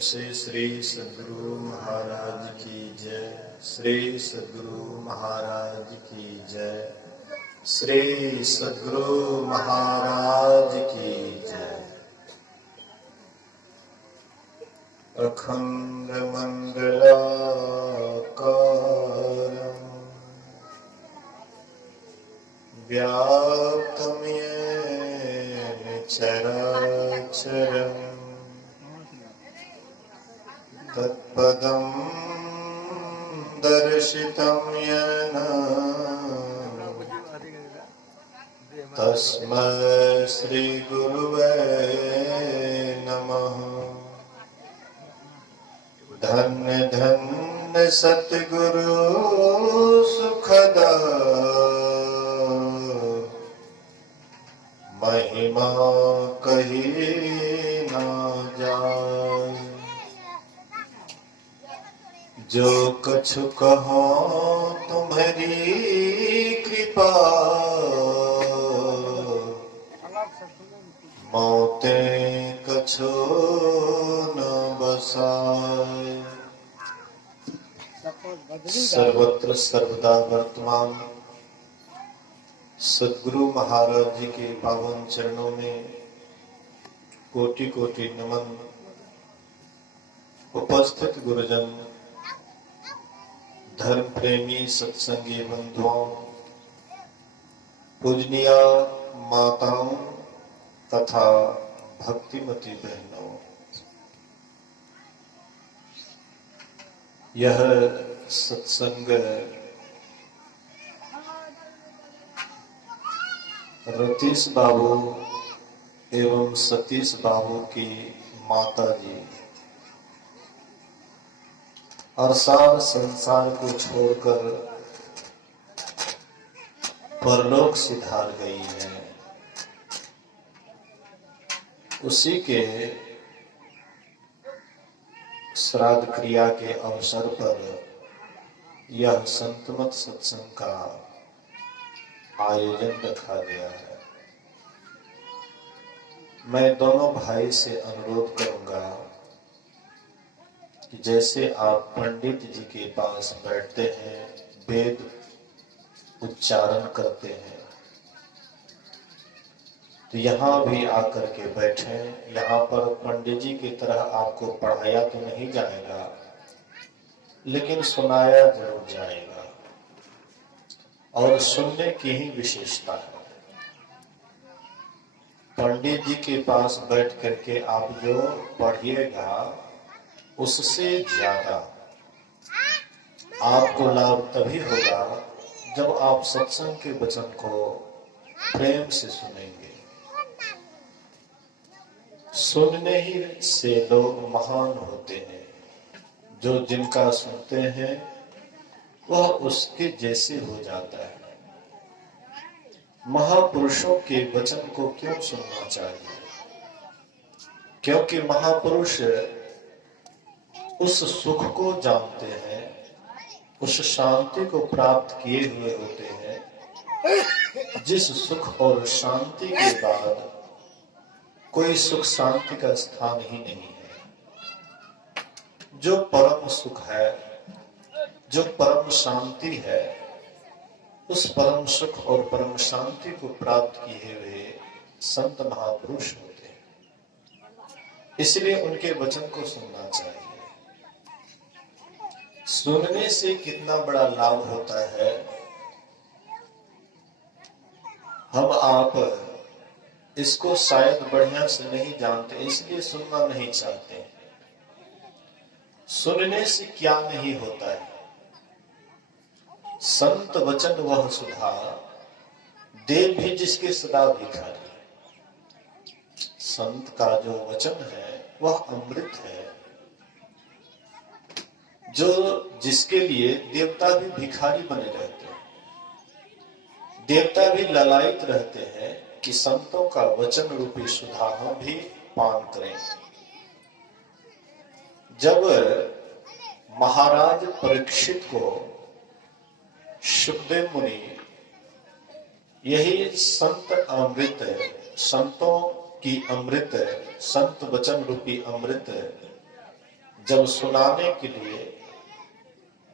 से श्री सद्गुरु महाराज की जय। श्री सद्गुरु महाराज की जय। श्री सद्गुरु महाराज की जय। अखंड मंगलाकारं व्याप्तं येन चराचरम् तत्पदं दर्शितं येन तस्मै श्री गुरुवे नमः। धन्य धन्य सतगुरु सुखदा महिमा कही ना जाए। जो कछु कहो तुम्हारी कृपा मौते कछु न बसाए। सर्वत्र सर्वदा वर्तमान सद्गुरु महाराज जी के पावन चरणों में कोटि कोटि नमन। उपस्थित गुरुजन, धर्म प्रेमी सत्संगी बंधुओं, पूजनीय माताओं तथा भक्तिमती बहनों, यह सत्संग रतीश बाबू एवं सतीश बाबू की माता जी और सार संसार को छोड़कर परलोक सिधार गई है, उसी के श्राद्ध क्रिया के अवसर पर यह संतमत सत्संग का आयोजन रखा गया है। मैं दोनों भाई से अनुरोध करूंगा कि जैसे आप पंडित जी के पास बैठते हैं, वेद उच्चारण करते हैं, तो यहाँ भी आकर के बैठें। यहाँ पर पंडित जी की तरह आपको पढ़ाया तो नहीं जाएगा, लेकिन सुनाया जरूर जाएगा और सुनने की ही विशेषता है। पंडित जी के पास बैठ करके आप जो पढ़िएगा उससे ज्यादा आपको लाभ तभी होगा जब आप सत्संग के वचन को प्रेम से सुनेंगे। सुनने ही से लोग महान होते हैं। जो जिनका सुनते हैं वह उसके जैसे हो जाता है। महापुरुषों के वचन को क्यों सुनना चाहिए? क्योंकि महापुरुष उस सुख को जानते हैं, उस शांति को प्राप्त किए हुए होते हैं जिस सुख और शांति के बाद कोई सुख शांति का स्थान ही नहीं है। जो परम सुख है, जो परम शांति है, उस परम सुख और परम शांति को प्राप्त किए हुए संत महापुरुष होते हैं। इसलिए उनके वचन को सुनना चाहिए। सुनने से कितना बड़ा लाभ होता है हम आप इसको शायद बढ़िया से नहीं जानते, इसलिए सुनना नहीं चाहते। सुनने से क्या नहीं होता है? संत वचन वह सुधा दे भी जिसके सदा भिखारी। संत का जो वचन है वह अमृत है, जो जिसके लिए देवता भी भिखारी बने रहते हैं। देवता भी ललायित रहते हैं कि संतों का वचन रूपी सुधा हम भी पान करें। जब महाराज परीक्षित को सुखदेव मुनि यही संत अमृत, संतों की अमृत, संत वचन रूपी अमृत जब सुनाने के लिए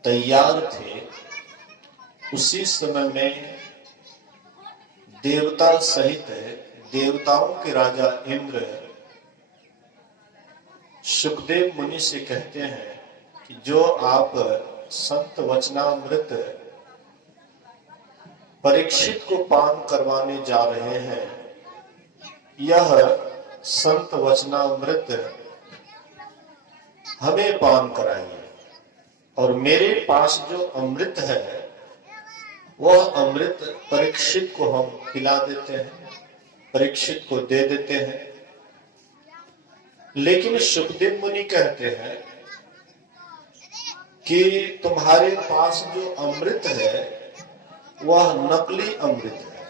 तैयार थे, उसी समय में देवता सहित देवताओं के राजा इंद्र सुखदेव मुनि से कहते हैं कि जो आप संत वचनामृत परीक्षित को पान करवाने जा रहे हैं, यह संत वचनामृत हमें पान कराइए, और मेरे पास जो अमृत है वह अमृत परीक्षित को हम पिला देते हैं, परीक्षित को दे देते हैं। लेकिन सुखदेव मुनि कहते हैं कि तुम्हारे पास जो अमृत है वह नकली अमृत है,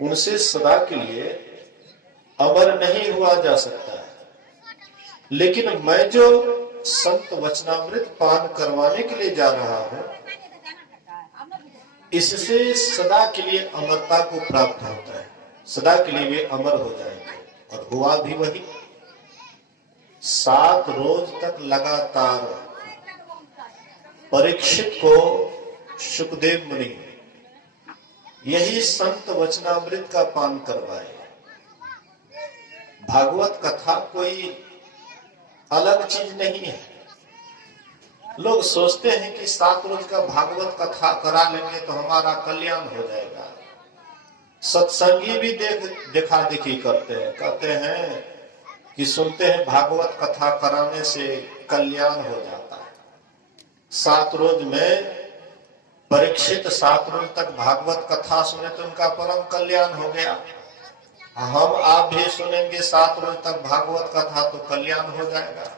उनसे सदा के लिए अमर नहीं हुआ जा सकता है। लेकिन मैं जो संत वचनामृत पान करवाने के लिए जा रहा हूं, इससे सदा के लिए अमरता को प्राप्त होता है, सदा के लिए वे अमर हो जाएंगे। और हुआ भी वही। 7 रोज तक लगातार परीक्षित को सुखदेव मुनि यही संत वचनामृत का पान करवाए। भागवत कथा कोई अलग चीज नहीं है। लोग सोचते हैं कि 7 रोज का भागवत कथा करा लेंगे तो हमारा कल्याण हो जाएगा। सत्संगी भी देखा देखी करते हैं, कहते हैं कि सुनते हैं भागवत कथा कराने से कल्याण हो जाता है। 7 रोज में परीक्षित 7 रोज तक भागवत कथा सुने तो उनका परम कल्याण हो गया। हम आप भी सुनेंगे 7 रोज तक भागवत कथा तो कल्याण हो जाएगा।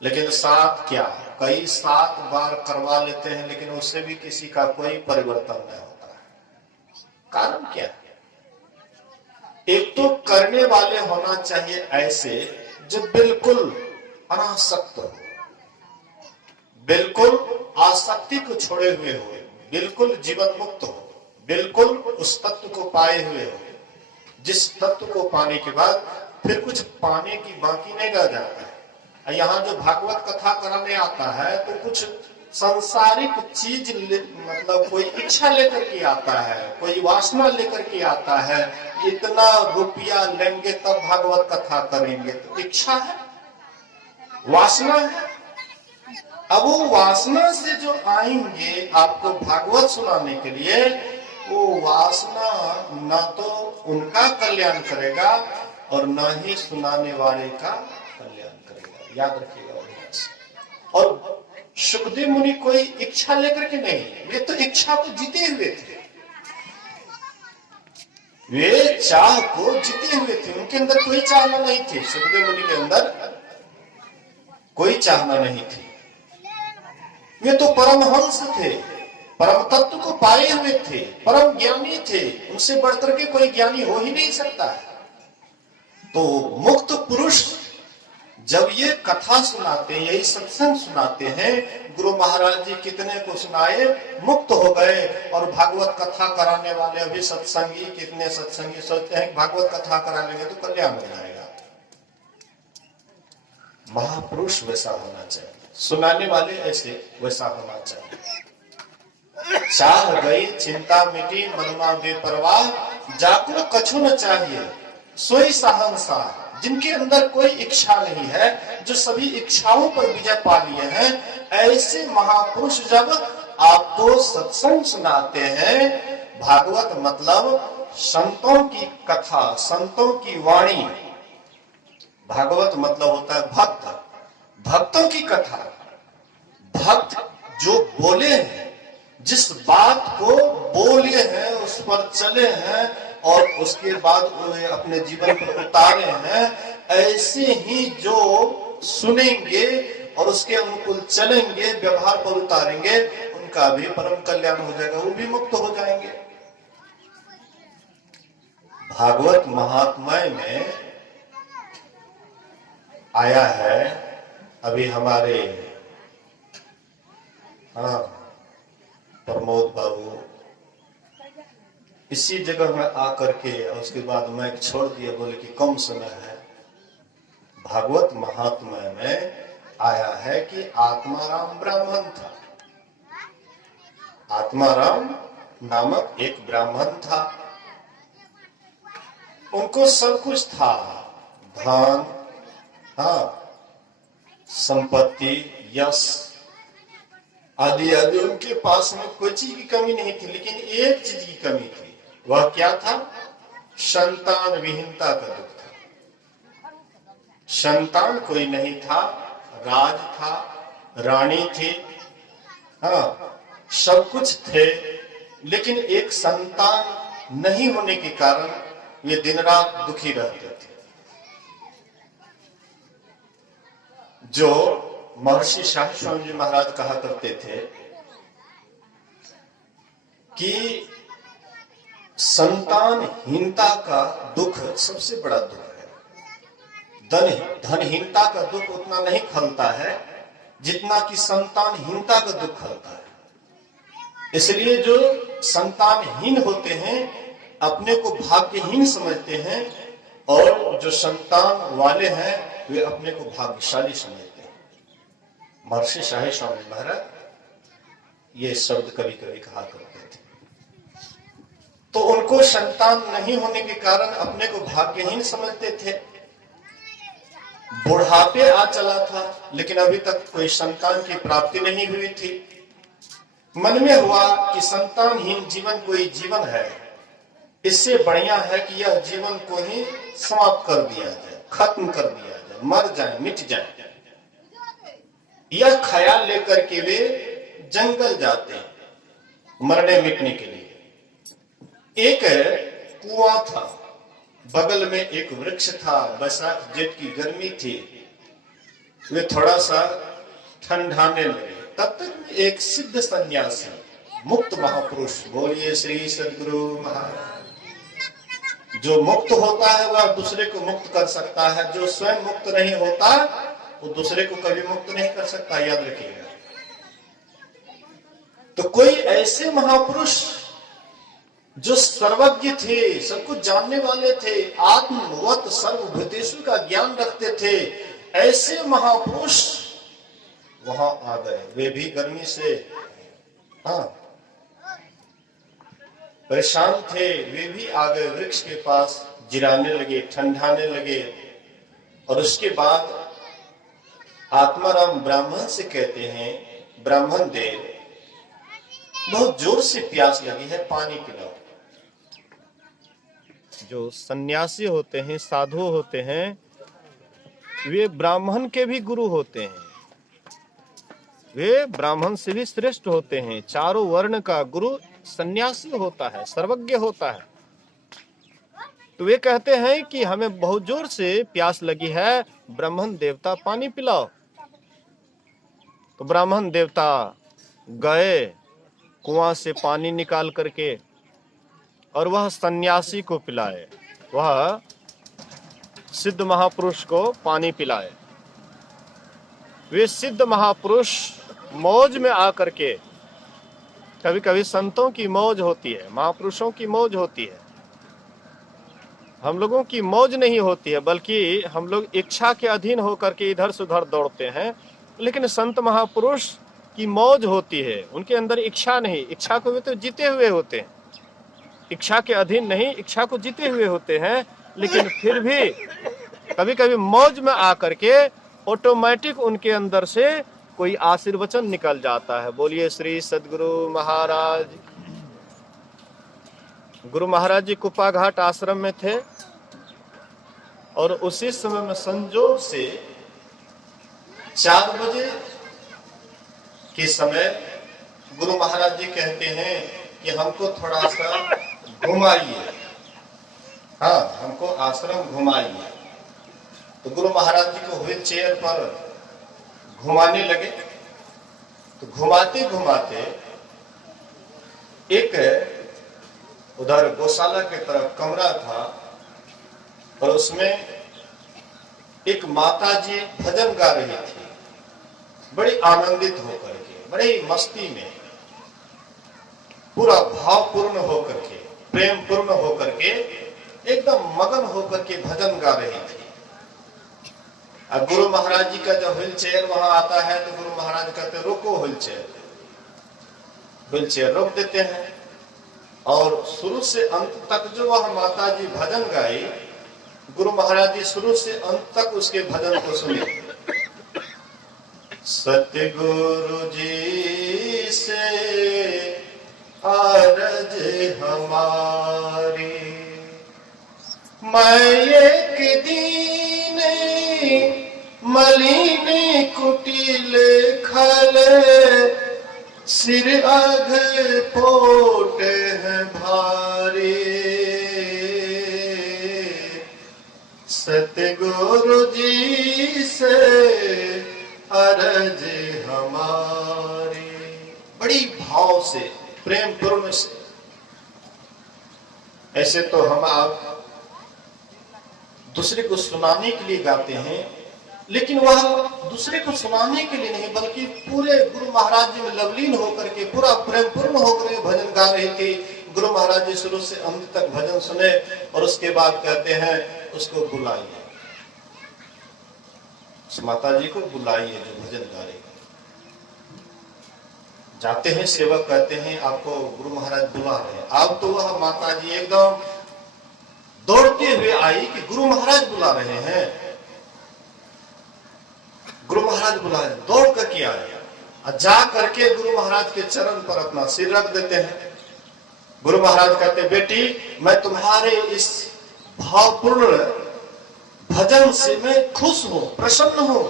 लेकिन 7 क्या, कई 7 बार करवा लेते हैं, लेकिन उससे भी किसी का कोई परिवर्तन नहीं होता है। कारण क्या है? एक तो करने वाले होना चाहिए ऐसे जो बिल्कुल अनासक्त हो, बिल्कुल आसक्ति को छोड़े हुए हो, बिल्कुल जीवन मुक्त हो, बिल्कुल उस तत्व को पाए हुए हो जिस तत्व को पाने के बाद फिर कुछ पाने की बाकी नहीं रह जाता है। यहाँ जो भागवत कथा कराने आता है तो कुछ सांसारिक चीज मतलब कोई इच्छा लेकर के आता है, कोई वासना लेकर के आता है। इतना रुपया लेंगे तब भागवत कथा करेंगे, तो इच्छा है, वासना है। अब वो वासना से जो आएंगे आपको भागवत सुनाने के लिए, वो वासना न तो उनका कल्याण करेगा और न ही सुनाने वाले का कल्याण करेगा। याद रखिएगा। और सुखदेव मुनि कोई इच्छा लेकर के नहीं, वे तो इच्छा को जीते हुए थे, वे चाह को जीते हुए थे। उनके अंदर कोई चाहना नहीं थी, सुखदेव मुनि के अंदर कोई चाहना नहीं थी। वे तो परमहंस थे, परम तत्व को पाए हुए थे, परम ज्ञानी थे। उनसे बढ़कर के कोई ज्ञानी हो ही नहीं सकता है। तो मुक्त पुरुष जब ये कथा सुनाते हैं, यही सत्संग सुनाते हैं, गुरु महाराज जी कितने को सुनाए, मुक्त हो गए। और भागवत कथा कराने वाले अभी सत्संगी, कितने सत्संगी सोचते हैं कि भागवत कथा करा लेंगे तो कल्याण हो जाएगा। महापुरुष वैसा होना चाहिए, सुनाने वाले ऐसे वैसा होना चाहिए। चाह गई चिंता मिटी मनमा बेपरवाह, जाको कछु न चाहिए सोई सहनशाह। जिनके अंदर कोई इच्छा नहीं है, जो सभी इच्छाओं पर विजय पा लिए हैं, ऐसे महापुरुष जब आपको सत्संग सुनाते हैं, भागवत मतलब संतों की कथा, संतों की वाणी। भागवत मतलब होता है भक्त, भक्तों की कथा। भक्त जो बोले हैं, जिस बात को बोले हैं उस पर चले हैं और उसके बाद वे अपने जीवन पर उतारे हैं, ऐसे ही जो सुनेंगे और उसके अनुकूल चलेंगे, व्यवहार पर उतारेंगे, उनका भी परम कल्याण हो जाएगा, वो भी मुक्त हो जाएंगे। भागवत महात्म्य में आया है, अभी हमारे प्रमोद बाबू इसी जगह में आकर के और उसके बाद माइक छोड़ दिया, बोले कि कम समय है। भागवत महात्म्य में आया है कि आत्माराम ब्राह्मण था। आत्माराम नामक एक ब्राह्मण था। उनको सब कुछ था, धन, हाँ, संपत्ति, यश आदि आदि उनके पास में कोई चीज की कमी नहीं थी। लेकिन एक चीज की कमी थी, वह क्या था? संतान विहीनता का दुख था। संतान कोई नहीं था, राज था, रानी थी, हाँ, सब कुछ थे, लेकिन एक संतान नहीं होने के कारण वे दिन रात दुखी रहते थे। जो महर्षि शाही स्वामी जी महाराज कहा करते थे कि संतानहीनता का दुख सबसे बड़ा दुख है। धनहीनता का दुख उतना नहीं खलता है जितना कि संतानहीनता का दुख खलता है। इसलिए जो संतानहीन होते हैं अपने को भाग्यहीन समझते हैं, और जो संतान वाले हैं वे अपने को भाग्यशाली समझते हैं। महर्षि शाही स्वामी महाराज ये शब्द कभी कभी कहा करते थे। तो उनको संतान नहीं होने के कारण अपने को भाग्यहीन समझते थे। बुढ़ापे आ चला था, लेकिन अभी तक कोई संतान की प्राप्ति नहीं हुई थी। मन में हुआ कि संतानहीन जीवन कोई जीवन है, इससे बढ़िया है कि यह जीवन को ही समाप्त कर दिया जाए, खत्म कर दिया जाए, मर जाए, मिट जाए। यह ख्याल लेकर के वे जंगल जाते हैं मरने मिटने के लिए। एक कुआं था, बगल में एक वृक्ष था, बैसाख जेठ की गर्मी थी, वे थोड़ा सा ठंडाने लगे। तब तक एक सिद्ध सन्यासी, मुक्त महापुरुष, बोलिए श्री सद्गुरु महाराज। जो मुक्त होता है वह दूसरे को मुक्त कर सकता है, जो स्वयं मुक्त नहीं होता वो दूसरे को कभी मुक्त नहीं कर सकता, याद रखिएगा। तो कोई ऐसे महापुरुष जो सर्वज्ञ थे, सब कुछ जानने वाले थे, आत्मवत सर्वभूतेषु का ज्ञान रखते थे, ऐसे महापुरुष वहां आ गए। वे भी गर्मी से, हाँ, परेशान थे। वे भी आ गए वृक्ष के पास, जिराने लगे, ठंडाने लगे। और उसके बाद आत्माराम ब्राह्मण से कहते हैं, ब्राह्मण देव, बहुत जोर से प्यास लगी है, पानी पिलाओ। जो सन्यासी होते हैं, साधु होते हैं, वे ब्राह्मण के भी गुरु होते हैं, वे ब्राह्मण से भी श्रेष्ठ होते हैं। चारों वर्ण का गुरु सन्यासी होता है, सर्वज्ञ होता है। तो वे कहते हैं कि हमें बहुत जोर से प्यास लगी है, ब्राह्मण देवता पानी पिलाओ। तो ब्राह्मण देवता गए, कुआं से पानी निकाल करके, और वह सन्यासी को पिलाए, वह सिद्ध महापुरुष को पानी पिलाए। वे सिद्ध महापुरुष मौज में आकर के, कभी कभी संतों की मौज होती है, महापुरुषों की मौज होती है, हम लोगों की मौज नहीं होती है, बल्कि हम लोग इच्छा के अधीन होकर के इधर से उधर दौड़ते हैं। लेकिन संत महापुरुष की मौज होती है, उनके अंदर इच्छा नहीं, इच्छा को वे तो जीते हुए होते हैं, इच्छा के अधीन नहीं, इच्छा को जीते हुए होते हैं। लेकिन फिर भी कभी कभी मौज में आकर के ऑटोमेटिक उनके अंदर से कोई आशीर्वचन निकल जाता है। बोलिए श्री सद्गुरु महाराज। गुरु महाराज जी कुप्पा घाट आश्रम में थे, और उसी समय में संजोग से 4 बजे के समय गुरु महाराज जी कहते हैं कि हमको थोड़ा सा घुमाइए, हाँ, हमको आश्रम घुमाइए। तो गुरु महाराज जी को व्हील चेयर पर घुमाने लगे। तो घुमाते घुमाते एक उधर गौशाला की तरफ कमरा था, और उसमें एक माता जी भजन गा रही थी, बड़ी आनंदित होकर के, बड़ी मस्ती में, पूरा भावपूर्ण होकर के, प्रेम पूर्ण होकर के, एकदम मगन होकर के भजन गा रही थी। अब गुरु महाराज जी का जब व्हील चेयर वहां आता है तो गुरु महाराज कहते रोको व्हील चेयर रोक देते हैं। और शुरू से अंत तक जो वह माता जी भजन गाई, गुरु महाराज जी शुरू से अंत तक उसके भजन को सुने। सतगुरु जी से अरज हमारी, मैं एक दीन मलिन कुटिल खल, सिर अघ पोट है भारी, सतगुरु जी से अरज हमारी। बड़ी भाव से, प्रेम पूर्ण से। ऐसे तो हम आप दूसरे को सुनाने के लिए गाते हैं, लेकिन वह दूसरे को सुनाने के लिए नहीं बल्कि पूरे गुरु महाराज जी में लवलीन होकर के, पूरा प्रेम पूर्ण होकर के भजन गा रही थी। गुरु महाराज जी शुरू से अंत तक भजन सुने और उसके बाद कहते हैं उसको बुलाइए, उस माता जी को बुलाइए जो भजन गा रही। जाते हैं सेवक कहते हैं आपको गुरु महाराज बुला रहे हैं। अब तो वह माता जी एकदम दौड़ते हुए आई कि गुरु महाराज बुला रहे हैं, गुरु महाराज बुला रहे, दौड़ करके आए। जा करके गुरु महाराज के चरण पर अपना सिर रख देते हैं। गुरु महाराज कहते बेटी, मैं तुम्हारे इस भावपूर्ण भजन से मैं खुश हूं, प्रसन्न हूं,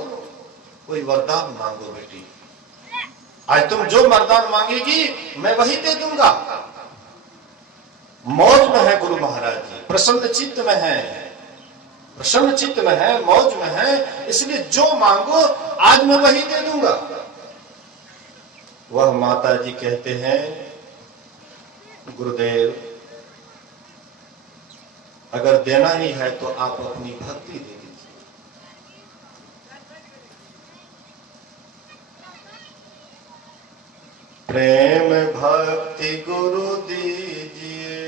कोई वरदान मांगो बेटी। आज तुम जो वरदान मांगेगी मैं वही दे दूंगा। मौज में है गुरु महाराज जी, प्रसन्न चित्त में है, प्रसन्न चित्त में है, मौज में है, इसलिए जो मांगो आज मैं वही दे दूंगा। वह माता जी कहते हैं गुरुदेव अगर देना ही है तो आप अपनी भक्ति दे दीजिए। प्रेम भक्ति गुरु दीजिए,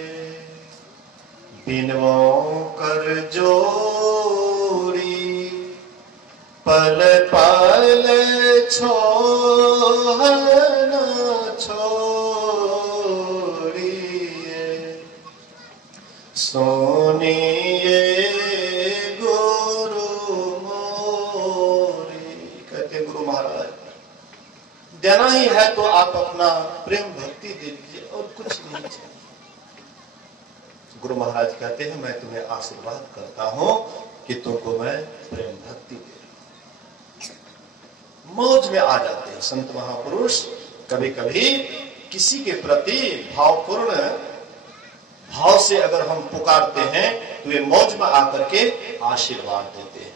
बिनवों कर जोड़ी, पल पल छोड़ न छोड़िए, सुनिए गुरु मोरी। कहते गुरु महाराज देना ही है तो आप अपना प्रेम भक्ति दे दीजिए और कुछ नहीं चाहिए। गुरु महाराज कहते हैं मैं तुम्हें आशीर्वाद करता हूं कि तुमको मैं प्रेम भक्ति दे। मौज में आ जाते हैं संत महापुरुष। कभी कभी किसी के प्रति भावपूर्ण भाव से अगर हम पुकारते हैं तो वे मौज में आकर के आशीर्वाद देते हैं।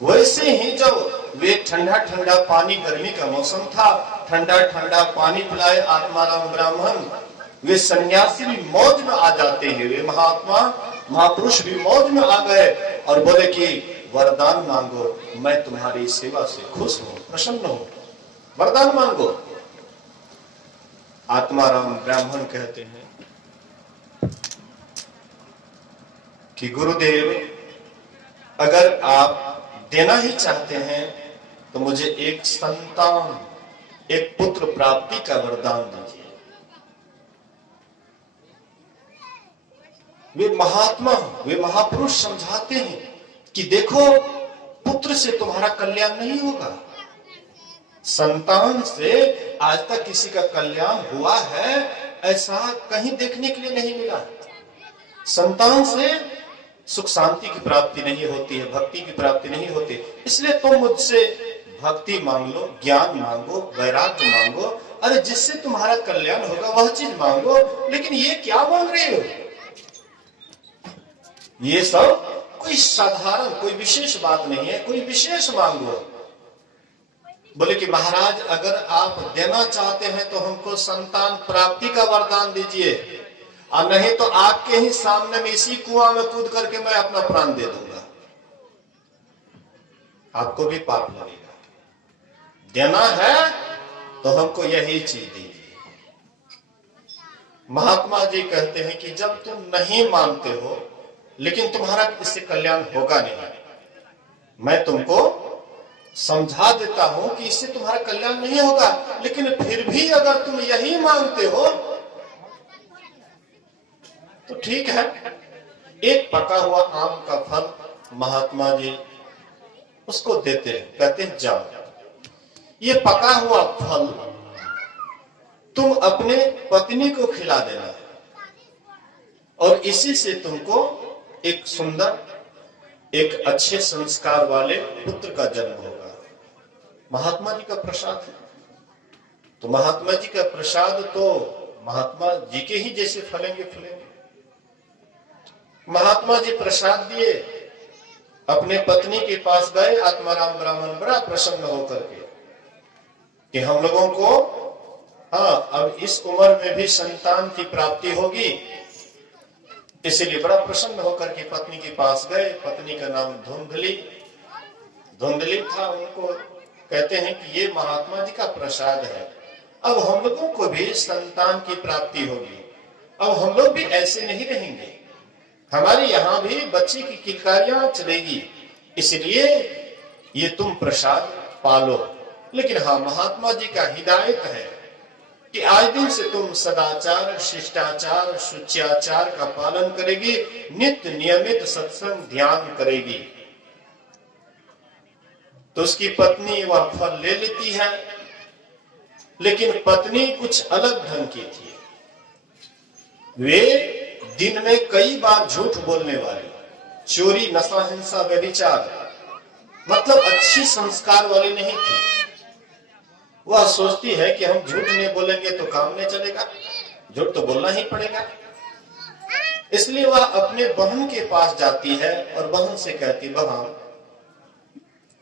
वैसे ही जब वे ठंडा ठंडा पानी, गर्मी का मौसम था, ठंडा ठंडा पानी पिलाए आत्माराम ब्राह्मण, वे सन्यासी भी मौज में आ जाते हैं। वे महात्मा महापुरुष भी मौज में आ गए और बोले कि वरदान मांगो, मैं तुम्हारी सेवा से खुश हूं, प्रसन्न हूं, वरदान मांगो। आत्माराम ब्राह्मण कहते हैं कि गुरुदेव अगर आप देना ही चाहते हैं तो मुझे एक संतान, एक पुत्र प्राप्ति का वरदान दीजिए। वे महात्मा, वे महापुरुष समझाते हैं कि देखो पुत्र से तुम्हारा कल्याण नहीं होगा, संतान से आज तक किसी का कल्याण हुआ है ऐसा कहीं देखने के लिए नहीं मिला। संतान से सुख शांति की प्राप्ति नहीं होती है, भक्ति की प्राप्ति नहीं होती। इसलिए तुम मुझसे भक्ति मांग लो, ज्ञान मांगो, वैराग्य मांगो, अरे जिससे तुम्हारा कल्याण होगा वह चीज मांगो। लेकिन ये क्या मांग रहे हो? ये सब कोई साधारण, कोई विशेष बात नहीं है, कोई विशेष मांगो। बोले कि महाराज अगर आप देना चाहते हैं तो हमको संतान प्राप्ति का वरदान दीजिए, और नहीं तो आपके ही सामने में इसी कुआं में कूद करके मैं अपना प्राण दे दूंगा, आपको भी पाप लगेगा। देना है तो हमको यही चीज दीजिए। महात्मा जी कहते हैं कि जब तुम नहीं मानते हो लेकिन तुम्हारा इससे कल्याण होगा नहीं, मैं तुमको समझा देता हूं कि इससे तुम्हारा कल्याण नहीं होगा, लेकिन फिर भी अगर तुम यही मांगते हो तो ठीक है। एक पका हुआ आम का फल महात्मा जी उसको देते हैं, कहते हैं जाओ, ये पका हुआ फल तुम अपने पत्नी को खिला देना और इसी से तुमको एक सुंदर, एक अच्छे संस्कार वाले पुत्र का जन्म होगा। महात्मा जी का प्रसाद है, तो महात्मा जी का प्रसाद तो महात्मा जी के ही जैसे फलेंगे फलेंगे। महात्मा जी प्रसाद दिए, अपने पत्नी के पास गए, आत्माराम ब्राह्मण बड़ा प्रसन्न होकर के कि हम लोगों को अब इस उम्र में भी संतान की प्राप्ति होगी, इसलिए बड़ा प्रसन्न होकर के पत्नी के पास गए। पत्नी का नाम धुंधली था। उनको कहते हैं कि ये महात्मा जी का प्रसाद है, अब हम लोगों को भी संतान की प्राप्ति होगी, अब हम लोग भी ऐसे नहीं रहेंगे, हमारे यहाँ भी बच्चे की किलकारियां चलेगी, इसलिए ये तुम प्रसाद पालो। लेकिन हाँ, महात्मा जी का हिदायत है कि आज दिन से तुम सदाचार, शिष्टाचार, शुच्याचार का पालन करेगी, नित्य नियमित सत्संग ध्यान करेगी। तो उसकी पत्नी वह फल ले लेती है, लेकिन पत्नी कुछ अलग ढंग की थी। वे दिन में कई बार झूठ बोलने वाली, चोरी, नशा, हिंसा, व्यभिचार, मतलब अच्छी संस्कार वाली नहीं थी। वह सोचती है कि हम झूठ नहीं बोलेंगे तो काम नहीं चलेगा, झूठ तो बोलना ही पड़ेगा। इसलिए वह अपने बहन के पास जाती है और बहन से कहती, बहन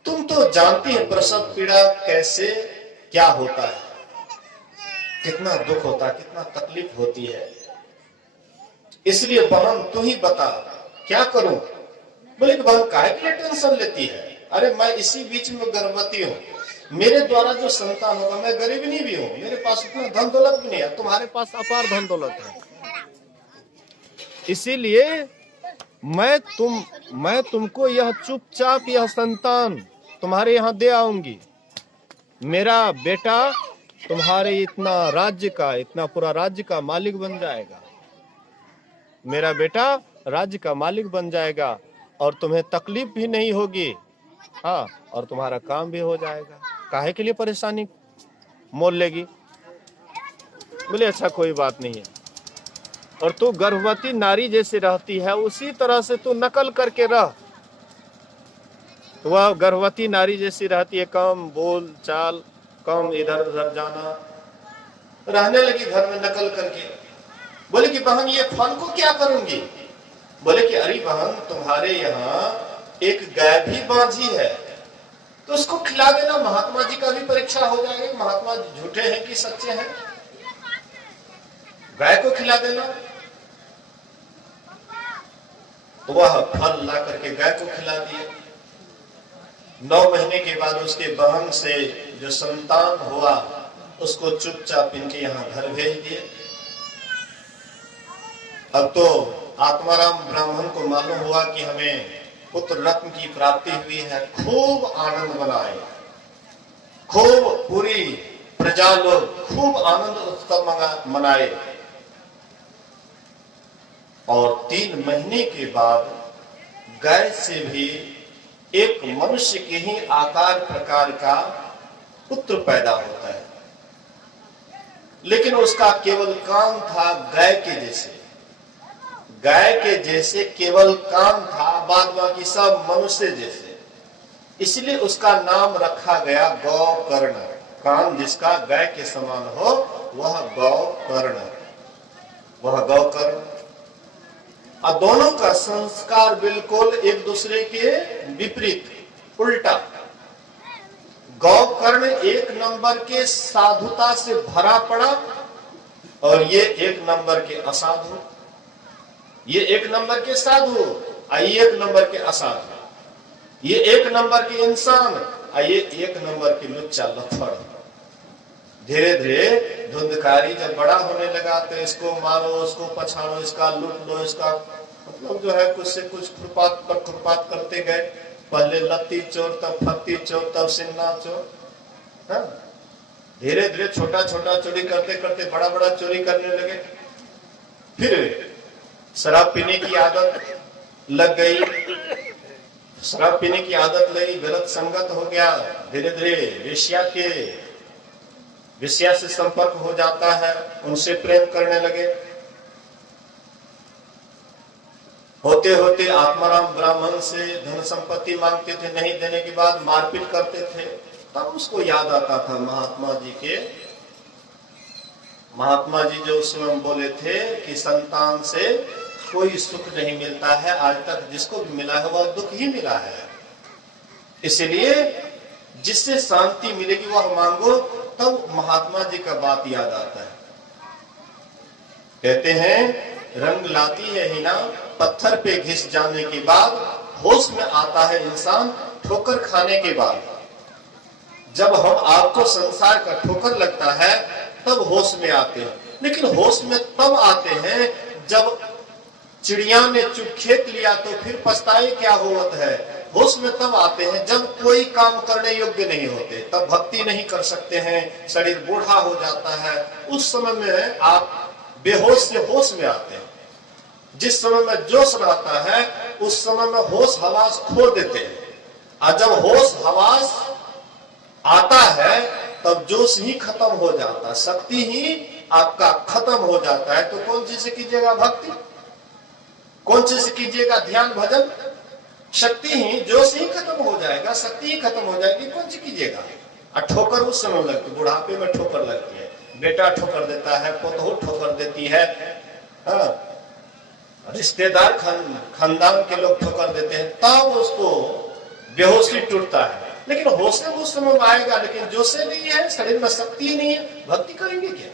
तुम तो जानती है प्रसव पीड़ा कैसे क्या होता है, कितना दुख होता है, कितना तकलीफ होती है, इसलिए बहन तू ही बता क्या करूं। बोले कि बहन काहे के लिए टेंशन लेती है, अरे मैं इसी बीच में गर्भवती हूँ, मेरे द्वारा जो संतान होगा, मैं गरीब नहीं भी हूँ, मेरे पास उतना धन दौलत भी नहीं है, तुम्हारे पास अपार धन दौलत है, इसीलिए मैं तुमको यह चुपचाप यह संतान तुम्हारे यहाँ दे आऊंगी। मेरा बेटा तुम्हारे इतना पूरा राज्य का मालिक बन जाएगा, मेरा बेटा राज्य का मालिक बन जाएगा और तुम्हें तकलीफ भी नहीं होगी, हाँ, और तुम्हारा काम भी हो जाएगा, काहे के लिए परेशानी मोल लेगी। बोले अच्छा कोई बात नहीं है, और तू गर्भवती नारी जैसे रहती है उसी तरह से तू नकल करके रह। वह गर्भवती नारी जैसी रहती है, कम बोल चाल, कम इधर उधर जाना, रहने लगी घर में नकल करके। बोले कि बहन ये फल को क्या करूंगी। बोले कि अरे बहन तुम्हारे यहाँ एक गाय भी बांझी है, तो उसको खिला देना, महात्मा जी का भी परीक्षा हो जाएगा, महात्मा जी झूठे हैं कि सच्चे हैं, गाय को खिला देना। तो वह फल ला करके गाय को खिला दिया। 9 महीने के बाद उसके बहन से जो संतान हुआ उसको चुपचाप इनके यहाँ घर भेज दिए। अब तो आत्माराम ब्राह्मण को मालूम हुआ कि हमें पुत्र रत्न की प्राप्ति हुई है, खूब आनंद मनाए, खूब पूरी प्रजा लोग खूब आनंद उत्सव मनाए। और 3 महीने के बाद गाय से भी एक मनुष्य के ही आकार प्रकार का पुत्र पैदा होता है, लेकिन उसका केवल कान था गाय के जैसे, गाय के जैसे केवल कान था, बाद बाकी सब मनुष्य जैसे, इसलिए उसका नाम रखा गया गौकर्ण। कान जिसका गाय के समान हो वह गौकर्ण, वह गौकर्ण। और दोनों का संस्कार बिल्कुल एक दूसरे के विपरीत, उल्टा। गौकर्ण 1 नंबर के साधुता से भरा पड़ा और ये 1 नंबर के असाधु, ये 1 नंबर के साधु, ये 1 नंबर के असाधु, ये 1 नंबर के इंसान, ये 1 नंबर के लुच्चा लफड़। धीरे धीरे धुंधकारी जब बड़ा होने लगा तो इसको मारो, उसको पछाड़ो, इसका लूट लो, इसका मतलब जो है कुछ से कुछ खुरपात पर खुरपात करते गए। पहले लत्ती चोर, तब फत्ती चोर, तब सिन्ना चोर। हाँ? धीरे धीरे छोटा छोटा चोरी करते करते बड़ा बड़ा चोरी करने लगे। फिर शराब पीने की आदत लग गई, शराब पीने की आदत लगी, गलत संगत हो गया, धीरे धीरे वेश्या से संपर्क हो जाता है, उनसे प्रेम करने लगे। होते होते आत्माराम ब्राह्मण से धन संपत्ति मांगते थे, नहीं देने के बाद मारपीट करते थे। तब उसको याद आता था महात्मा जी जो उस समय बोले थे कि संतान से कोई सुख नहीं मिलता है, आज तक जिसको भी मिला है वह दुख ही मिला है। इसलिए जिससे शांति मिलेगी वह मांगो। तब महात्मा जी का बात याद आता है। कहते हैं रंग लाती है हिना पत्थर पे घिस जाने के बाद, होश में आता है इंसान ठोकर खाने के बाद। जब हम आपको संसार का ठोकर लगता है तब होश में आते हैं, लेकिन होश में तब आते हैं जब चिड़िया ने चुप खेत लिया तो फिर पछताए क्या होवत है। होश में तब आते हैं जब कोई काम करने योग्य नहीं होते, तब भक्ति नहीं कर सकते हैं, शरीर बूढ़ा हो जाता है। उस समय में आप बेहोश से होश में आते हैं। जिस समय में जोश रहता है उस समय में होश हवास खो देते हैं, और जब होश हवास आता है तब जोश ही खत्म हो जाता है, शक्ति ही आपका खत्म हो जाता है। तो कौन चीज से कीजिएगा भक्ति, कौन चीज से कीजिएगा ध्यान भजन, शक्ति ही, जोश ही खत्म हो जाएगा, शक्ति ही खत्म हो जाएगी, कौन सी कीजिएगा। और ठोकर उस समय लगती, बुढ़ापे में ठोकर लगती है, बेटा ठोकर देता है, पोतहू ठोकर देती है, रिश्तेदार खानदान के लोग ठोकर देते हैं, तब उसको बेहोशी टूटता है। लेकिन होश उस समय में आएगा, लेकिन जोश नहीं है, शरीर में शक्ति नहीं है, भक्ति करेंगे क्या।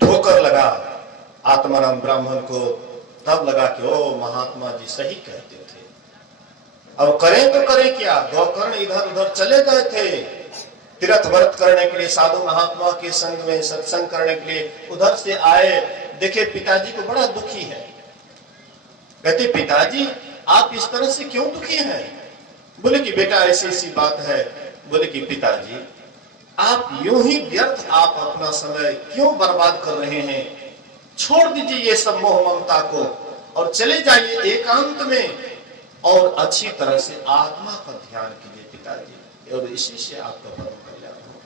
ठोकर लगा आत्माराम ब्राह्मण को, तब लगा कि ओ महात्मा जी सही कहते थे। अब करें तो करें क्या, गोकर्ण इधर उधर चले गए थे तीर्थ व्रत करने के लिए, साधु महात्मा के संग में सत्संग करने के लिए। उधर से आए, देखे पिताजी को बड़ा दुखी है। कहते पिताजी आप इस तरह से क्यों दुखी हैं। बोले कि बेटा ऐसी ऐसी बात है। बोले कि पिताजी आप यूं ही व्यर्थ आप अपना समय क्यों बर्बाद कर रहे हैं, छोड़ दीजिए ये सब मोह ममता को और चले जाइए एकांत में और अच्छी तरह से आत्मा का ध्यान कीजिए पिताजी, और इसी से आपका परम कल्याण हो।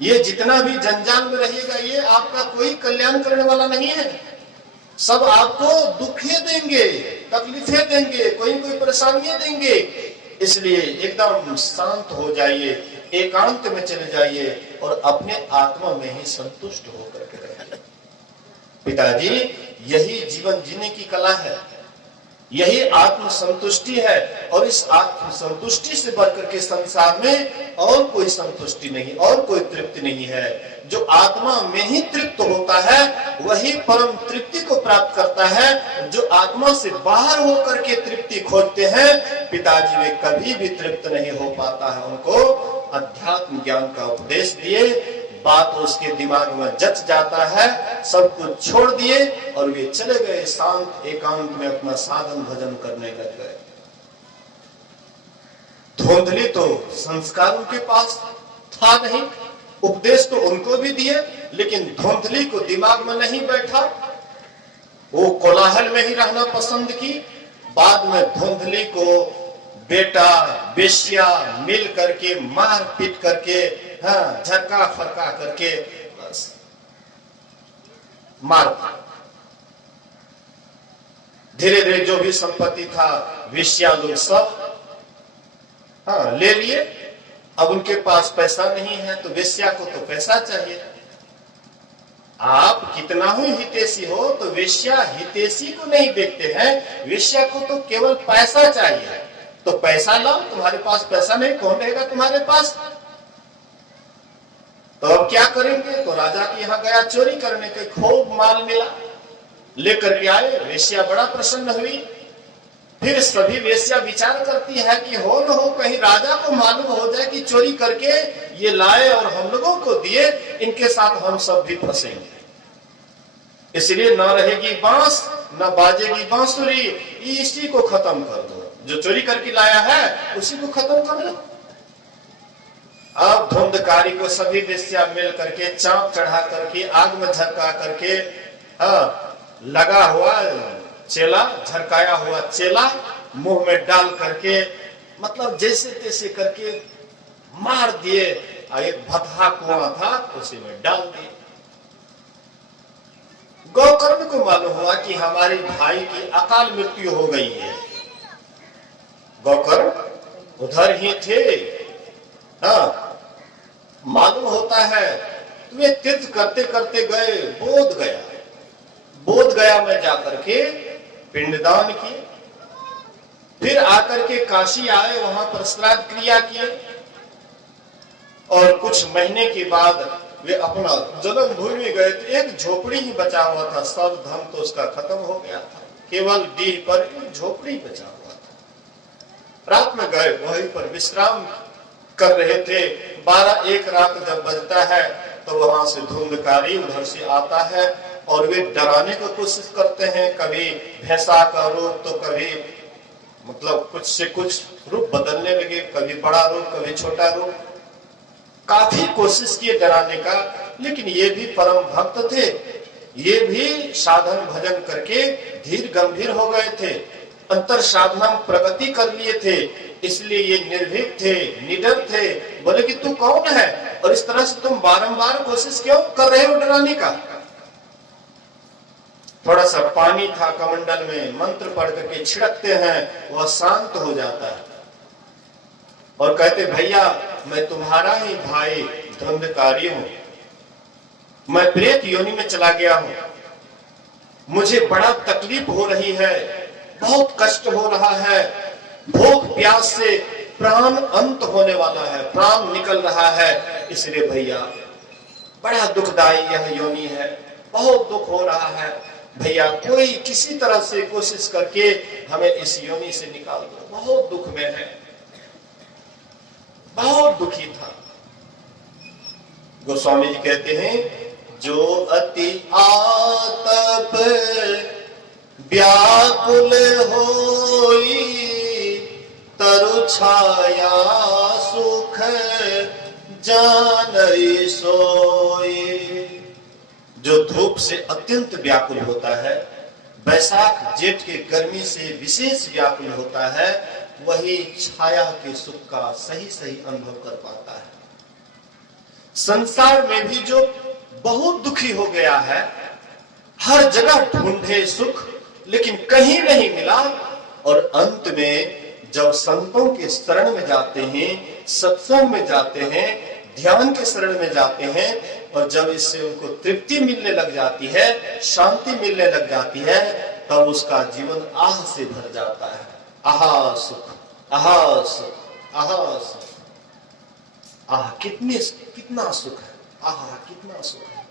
ये जितना भी जंजाल में रहेगा ये आपका कोई कल्याण करने वाला नहीं है, सब आपको दुखे देंगे, तकलीफें देंगे, कोई कोई परेशानियां देंगे। इसलिए एकदम शांत हो जाइए, एकांत में चले जाइए और अपने आत्मा में ही संतुष्ट होकर के रहिए। पिताजी यही जीवन जीने की कला है, यही आत्म संतुष्टि है, और इस आत्म संतुष्टि से बढ़कर के संसार में और कोई संतुष्टि नहीं, और कोई तृप्ति नहीं है। जो आत्मा में ही तृप्त होता है वही परम तृप्ति को प्राप्त करता है। जो आत्मा से बाहर होकर के तृप्ति खोजते हैं पिताजी वे कभी भी तृप्त नहीं हो पाता है। उनको अध्यात्म ज्ञान का उपदेश दिए, बात उसके दिमाग में जच जाता है, सब कुछ छोड़ दिए और वे चले गए शांत एकांत में अपना साधन भजन करने लग गए। धुंधली तो संस्कार उनके पास था नहीं, उपदेश तो उनको भी दिए, लेकिन धुंधली को दिमाग में नहीं बैठा, वो कोलाहल में ही रहना पसंद की। बाद में धुंधली को बेटा बेशिया मिल करके मार पीट करके, हाँ, झटका फरका करके बस मार। धीरे धीरे जो भी संपत्ति था वेश्या लोग सब ले लिए। अब उनके पास पैसा नहीं है तो वेश्या को तो पैसा चाहिए। आप कितना ही हितैषी हो तो वेश्या हितैषी को नहीं देखते हैं, वेश्या को तो केवल पैसा चाहिए। तो पैसा लाओ, तुम्हारे पास पैसा नहीं, कौन रहेगा तुम्हारे पास। तो अब क्या करेंगे, तो राजा के यहाँ गया चोरी करने के, खूब माल मिला, लेकर के आए। वेश्या बड़ा प्रसन्न हुई। फिर सभी वेश्या विचार करती है कि हो न हो कहीं राजा को मालूम हो जाए कि चोरी करके ये लाए और हम लोगों को दिए, इनके साथ हम सब भी फंसेंगे। इसलिए न रहेगी बांस न बाजेगी बांसुरी, इसी को खत्म कर दो। जो चोरी करके लाया है उसी को खत्म कर लो। अब धुंधकारी को सभी वेश्या मिल करके चांप चढ़ा करके आग में झरका करके लगा हुआ चेला, झरकाया हुआ चेला मुंह में डाल करके मतलब जैसे तैसे करके मार दिए। एक भतहा कुआं था उसी में डाल दिए। गोकर्ण को मालूम हुआ कि हमारे भाई की अकाल मृत्यु हो गई है। गोकर्ण उधर ही थे। मालूम होता है तो वे तीर्थ करते करते गए बोध गया। बोध गया में जाकर के पिंडदान किए, फिर आकर के काशी आए, वहां पर श्राद्ध क्रिया किए और कुछ महीने के बाद वे अपना जन्मभूमि गए। तो एक झोपड़ी ही बचा हुआ था, सब धन तो उसका खत्म हो गया था, केवल डीह पर एक झोपड़ी बचा हुआ था। रात में गए, वहीं पर विश्राम कर रहे थे। 12-1 रात जब बजता है तो वहां से धुंधकारी उधर से आता है और वे डराने की कोशिश करते हैं। कभी भैंसा का रूप तो कभी मतलब कुछ से कुछ रूप बदलने लगे, कभी बड़ा रूप कभी छोटा रूप। काफी कोशिश किए डराने का, लेकिन ये भी परम भक्त थे। ये भी साधन भजन करके धीर गंभीर हो गए थे, अंतर साधना प्रगति कर लिए थे, इसलिए ये निर्भीक थे, निडर थे। बोले कि तू कौन है और इस तरह से तुम बारंबार कोशिश क्यों कर रहे हो डराने का। थोड़ा सा पानी था कमंडल में, मंत्र पढ़ करके छिड़कते हैं, वह शांत हो जाता है और कहते भैया मैं तुम्हारा ही भाई धुंधकारी हूं, मैं प्रेत योनि में चला गया हूं, मुझे बड़ा तकलीफ हो रही है, बहुत कष्ट हो रहा है, भूख प्यास से प्राण अंत होने वाला है, प्राण निकल रहा है, इसलिए भैया बड़ा दुखदाई यह योनि है, बहुत दुख हो रहा है, भैया कोई किसी तरह से कोशिश करके हमें इस योनि से निकाल दो, बहुत दुख में है, बहुत दुखी था। गोस्वामी जी कहते हैं जो अति आतप व्याकुल होई तरु छाया सुख जानई सोई। जो धूप से अत्यंत व्याकुल होता है, बैसाख जेठ के गर्मी से विशेष व्याकुल होता है, वही छाया के सुख का सही सही अनुभव कर पाता है। संसार में भी जो बहुत दुखी हो गया है, हर जगह ढूंढे सुख लेकिन कहीं नहीं मिला, और अंत में जब संतों के शरण में जाते हैं, सत्संग में जाते हैं, ध्यान के शरण में जाते हैं, और जब इससे उनको तृप्ति मिलने लग जाती है, शांति मिलने लग जाती है, तब उसका जीवन आह से भर जाता है। आहा सुख, आहा सुख, आहा सुख, आह कितना सुख है, आहा कितना सुख है,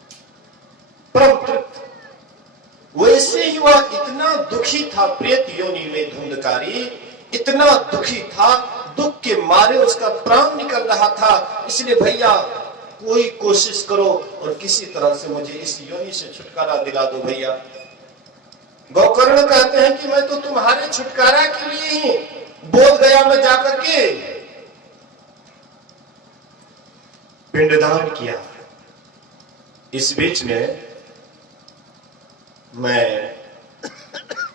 परम तृप्त। वैसे ही वह इतना दुखी था प्रेत योनि में धुंधकारी, इतना दुखी था, दुख के मारे उसका प्राण निकल रहा था, इसलिए भैया कोई कोशिश करो और किसी तरह से मुझे इस योनि से छुटकारा दिला दो भैया। गोकर्ण कहते हैं कि मैं तो तुम्हारे छुटकारा के लिए ही बोध गया में जाकर के पिंडदान किया। इस बीच में मैं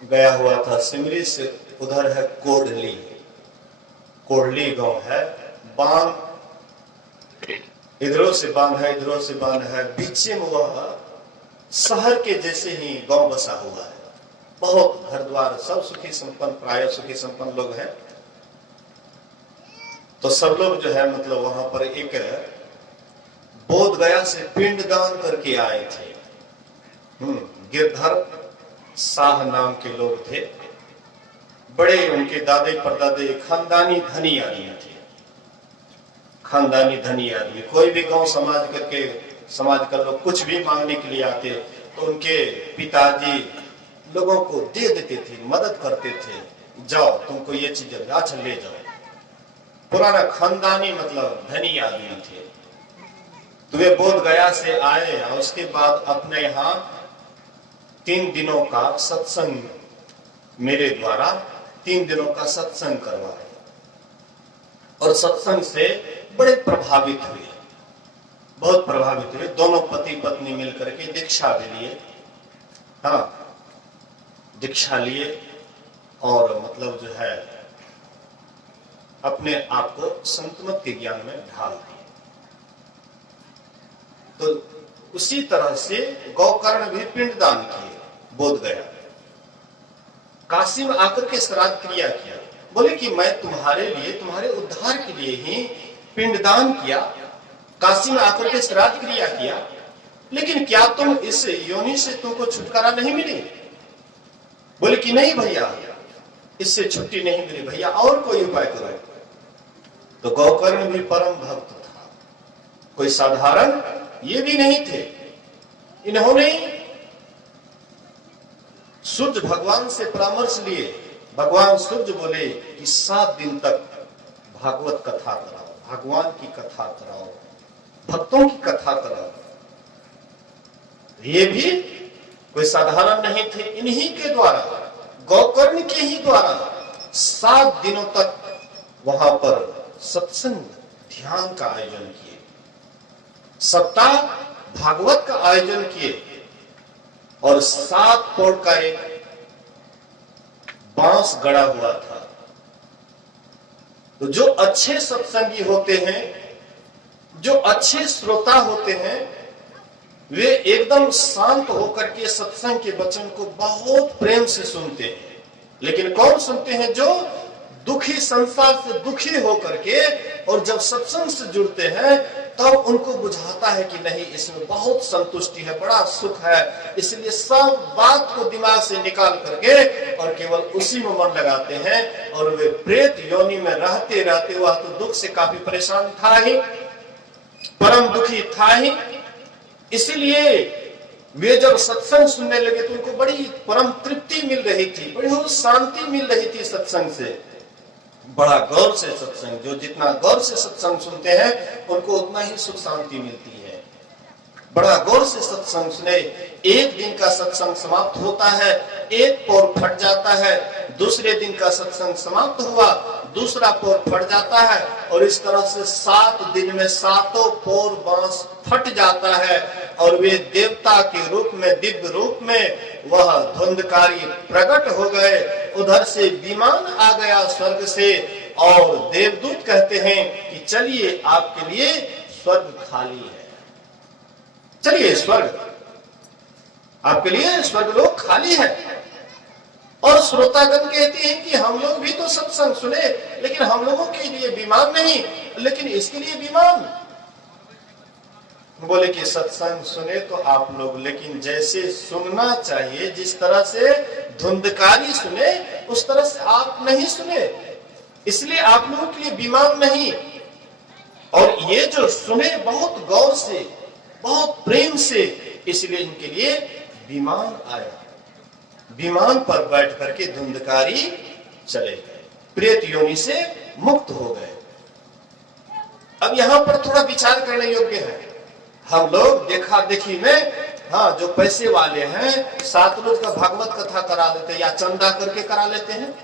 गया हुआ था सिमरी से, उधर है कोडली, कोडली गांव है, बांध इधरों से बांध है, इधरों से बांध है, बीच में वह शहर के जैसे ही गांव बसा हुआ है, बहुत घर द्वार सब सुखी संपन्न, प्राय सुखी संपन्न लोग हैं। तो सब लोग जो है मतलब वहां पर एक बोध गया से पिंडदान करके आए थे। गिरधर शाह नाम के लोग थे, बड़े उनके दादे परदादे खानदानी धनी आदमी थे, खानदानी धनी आदमी। कोई भी गांव समाज का लोग कुछ भी मांगने के लिए आते तो उनके पिताजी लोगों को दे देते थे, मदद करते थे, जाओ तुमको ये चीज अच्छा ले जाओ। पुराना खानदानी मतलब धनी आदमी थे। तो वे बोध गया से आए और उसके बाद अपने यहाँ 3 दिनों का सत्संग मेरे द्वारा 3 दिनों का सत्संग करवाया और सत्संग से बड़े प्रभावित हुए, बहुत प्रभावित हुए। दोनों पति पत्नी मिलकर के दीक्षा भी लिए, हाँ दीक्षा लिए और मतलब जो है अपने आप को संतमत के ज्ञान में ढाल दिए। तो उसी तरह से गौकर्ण भी पिंडदान किए बोध गया। काशी में आकर के श्राद्ध क्रिया किया, बोले कि मैं तुम्हारे लिए, तुम्हारे उद्धार के लिए ही पिंडदान किया, काशी में आकर के श्राद्ध क्रिया किया, लेकिन क्या तुम इस योनि से तुमको छुटकारा नहीं मिली? बोले कि नहीं भैया, इससे छुट्टी नहीं मिली भैया, और कोई उपाय करो। तो गौकर्ण भी परम भक्त था, कोई साधारण ये भी नहीं थे। इन्होंने सूर्य भगवान से परामर्श लिए। भगवान सूर्य बोले कि 7 दिन तक भागवत कथा कराओ, भगवान की कथा कराओ, भक्तों की कथा कराओ। ये भी कोई साधारण नहीं थे। इन्हीं के द्वारा, गौकर्ण के ही द्वारा 7 दिनों तक वहां पर सत्संग ध्यान का आयोजन किए, सप्ताह भागवत का आयोजन किए और 7 पौड़ का एक बांस गड़ा हुआ था। तो जो अच्छे सत्संगी होते हैं, जो अच्छे श्रोता होते हैं, वे एकदम शांत होकर के सत्संग के वचन को बहुत प्रेम से सुनते हैं। लेकिन कौन सुनते हैं? जो दुखी, संसार से दुखी होकर के, और जब सत्संग से जुड़ते हैं तब उनको बुझाता है कि नहीं, इसमें बहुत संतुष्टि है, बड़ा सुख है, इसलिए सब बात को दिमाग से निकाल करके और केवल उसी में मन लगाते हैं। और वे प्रेत योनि में रहते रहते, वह तो दुख से काफी परेशान था ही, परम दुखी था ही, इसलिए वे जब सत्संग सुनने लगे तो उनको बड़ी परम तृप्ति मिल रही थी, बड़ी शांति मिल रही थी सत्संग से। बड़ा गौर से सत्संग, जो जितना गौर से सत्संग सुनते हैं उनको उतना ही सुख शांति मिलती है। बड़ा गौर से सत्संग सुने। एक दिन का सत्संग समाप्त होता है, एक पौर फट जाता है, दूसरे दिन का सत्संग समाप्त हुआ, दूसरा पौर फट जाता है, और इस तरह से 7 दिन में 7 पौर बांस फट जाता है। और वे देवता के रूप में, दिव्य रूप में वह धुंधकारी प्रकट हो गए। उधर से विमान आ गया स्वर्ग से, और देवदूत कहते हैं कि चलिए आपके लिए स्वर्ग खाली है, चलिए स्वर्ग आपके लिए, स्वर्ग लोग खाली है। और श्रोतागण कहते हैं कि हम लोग भी तो सत्संग सुने, लेकिन हम लोगों के लिए विमान नहीं, लेकिन इसके लिए विमान। बोले कि सत्संग सुने तो आप लोग, लेकिन जैसे सुनना चाहिए, जिस तरह से धुंधकारी सुने, उस तरह से आप नहीं सुने, इसलिए आप लोगों के लिए विमान नहीं। और ये जो सुने बहुत गौर से, बहुत प्रेम से, इसलिए इनके लिए विमान आया। विमान पर बैठ करके धुंधकारी चले गए, प्रेत योनि से मुक्त हो गए। अब यहां पर थोड़ा विचार करने योग्य है। हम लोग देखा देखी में, हाँ जो पैसे वाले हैं, 7 रोज का भागवत कथा करा लेते हैं, या चंदा करके करा लेते हैं।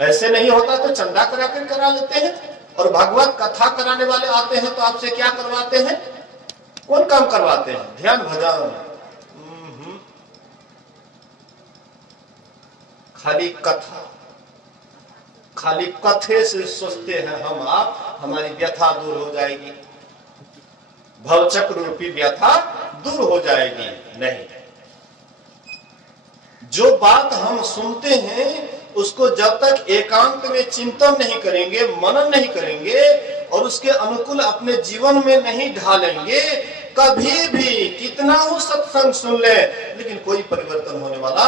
ऐसे नहीं होता तो चंदा करा कर करा लेते हैं। और भागवत कथा कराने वाले आते हैं तो आपसे क्या करवाते हैं? कौन काम करवाते हैं? ध्यान भजन, खाली कथा, खाली कथे से सोचते हैं हम आप हमारी व्यथा दूर हो जाएगी, भवचक्र रूपी व्यथा दूर हो जाएगी। नहीं, जो बात हम सुनते हैं उसको जब तक एकांत में चिंतन नहीं करेंगे, मनन नहीं करेंगे, और उसके अनुकूल अपने जीवन में नहीं ढालेंगे, कभी भी कितना हो सत्संग सुन ले, लेकिन कोई परिवर्तन होने वाला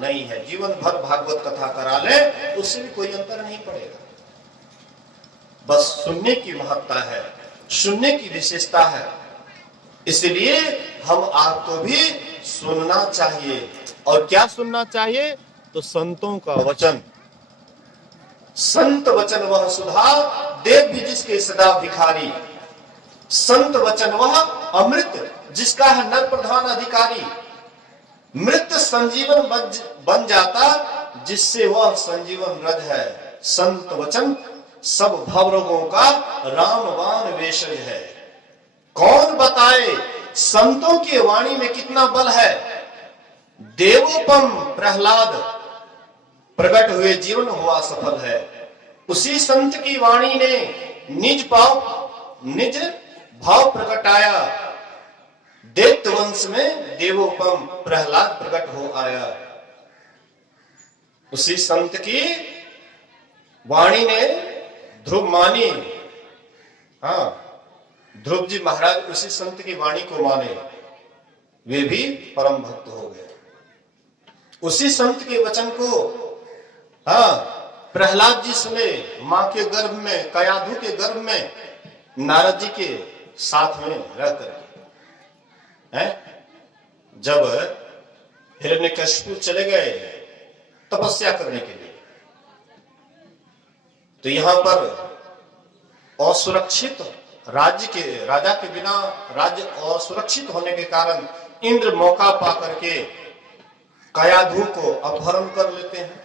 नहीं है। जीवन भर भागवत कथा करा ले, उससे भी कोई अंतर नहीं पड़ेगा। बस सुनने की महत्ता है, सुनने की विशेषता है, इसलिए हम आपको भी सुनना चाहिए। और क्या सुनना चाहिए? तो संतों का वचन। संत वचन वह सुधा, देव भी जिसके सदा भिखारी। संत वचन वह अमृत, जिसका है नर प्रधान अधिकारी। मृत संजीवन बन जाता जिससे वह संजीवन रज है। संत वचन सब भवरोगों का रामबाण वेशज है। कौन बताए संतों की वाणी में कितना बल है। देवोपम प्रहलाद प्रकट हुए जीवन हुआ सफल है। उसी संत की वाणी ने निज भाव प्रकटाया। दैत्य वंश में देवोपम प्रहलाद प्रकट हो आया। उसी संत की वाणी ने ध्रुव मानी। हाँ, ध्रुव जी महाराज उसी संत की वाणी को माने, वे भी परम भक्त हो गए। उसी संत के वचन को हाँ प्रहलाद जी सुने। मां के गर्भ में, कयाधु के गर्भ में नारद जी के साथ में रह करके है। जब हिरण्यकशिपु चले गए तपस्या करने के लिए, तो यहां पर असुरक्षित राजा के बिना राज्य असुरक्षित होने के कारण इंद्र मौका पा करके कयाधु को अपहरण कर लेते हैं।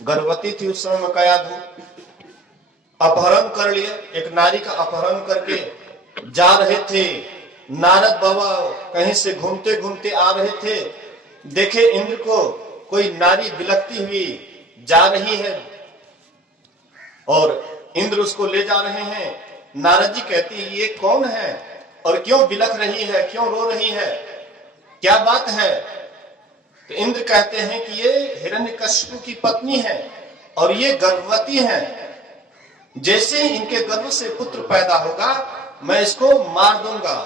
गर्भवती थी उस समय कयाधु, अपहरण कर लिए। एक नारी का अपहरण करके जा रहे थे। नारद बाबा कहीं से घूमते घूमते आ रहे थे, देखे इंद्र को कोई नारी बिलखती हुई जा रही है और इंद्र उसको ले जा रहे हैं। नारद जी कहती है ये कौन है और क्यों बिलख रही है, क्यों रो रही है, क्या बात है। तो इंद्र कहते हैं कि ये हिरण्यकशिपु की पत्नी है और ये गर्भवती है। जैसे ही इनके गर्भ से पुत्र पैदा होगा मैं इसको मार दूंगा,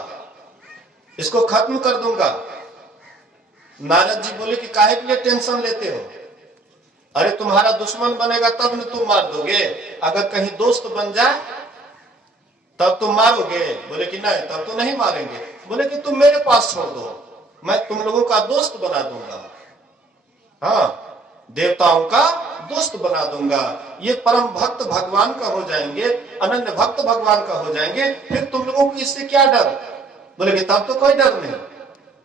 इसको खत्म कर दूंगा। नारद जी बोले कि काहे के लिए टेंशन लेते हो। अरे तुम्हारा दुश्मन बनेगा तब न तुम मार दोगे, अगर कहीं दोस्त बन जाए तब तुम मारोगे। बोले कि नहीं तब तो नहीं मारेंगे। बोले कि तुम मेरे पास छोड़ दो, मैं तुम लोगों का दोस्त बना दूंगा। हाँ, देवताओं का दोस्त बना दूंगा। ये परम भक्त भगवान का हो जाएंगे, अनन्य भक्त भगवान का हो जाएंगे, फिर तुम लोगों को इससे क्या डर। बोले कि तब तो कोई डर नहीं।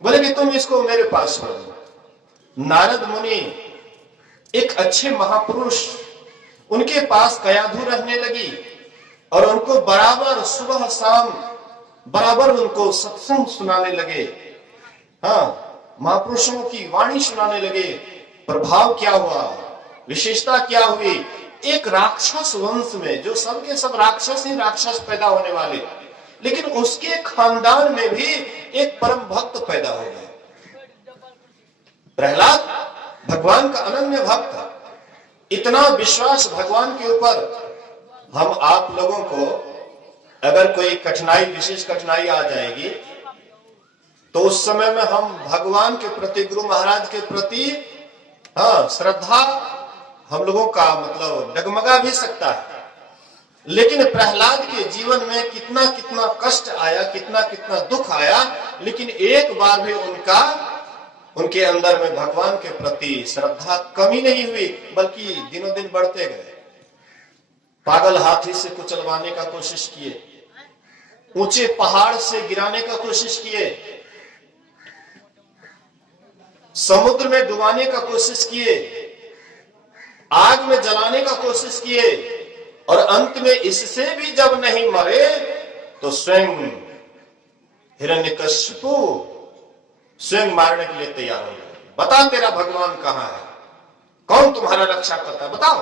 बोले कि तुम इसको मेरे पास छोड़ दो। नारद मुनि एक अच्छे महापुरुष, उनके पास कयाधु रहने लगी और उनको बराबर सुबह शाम बराबर उनको सत्संग सुनाने लगे। हाँ, महापुरुषों की वाणी सुनाने लगे। प्रभाव क्या हुआ, विशेषता क्या हुई। एक राक्षस वंश में, जो सबके सब राक्षस ही राक्षस पैदा होने वाले, लेकिन उसके खानदान में भी एक परम भक्त पैदा हो गया। प्रहलाद भगवान का अनन्य भक्त, इतना विश्वास भगवान के ऊपर। हम आप लोगों को अगर कोई कठिनाई, विशेष कठिनाई आ जाएगी तो उस समय में हम भगवान के प्रति, गुरु महाराज के प्रति हाँ श्रद्धा हम लोगों का मतलब डगमगा भी सकता है। लेकिन प्रहलाद के जीवन में कितना कितना कष्ट आया, कितना कितना दुख आया, लेकिन एक बार भी उनके अंदर में भगवान के प्रति श्रद्धा कमी नहीं हुई, बल्कि दिनों दिन बढ़ते गए। पागल हाथी से कुचलवाने का कोशिश किए, ऊंचे पहाड़ से गिराने का कोशिश किए, समुद्र में डुबाने का कोशिश किए, आग में जलाने का कोशिश किए, और अंत में इससे भी जब नहीं मरे तो स्वयं हिरण्यकशिपु स्वयं मारने के लिए तैयार हो गए। बता तेरा भगवान कहां है, कौन तुम्हारा रक्षा करता है, बताओ।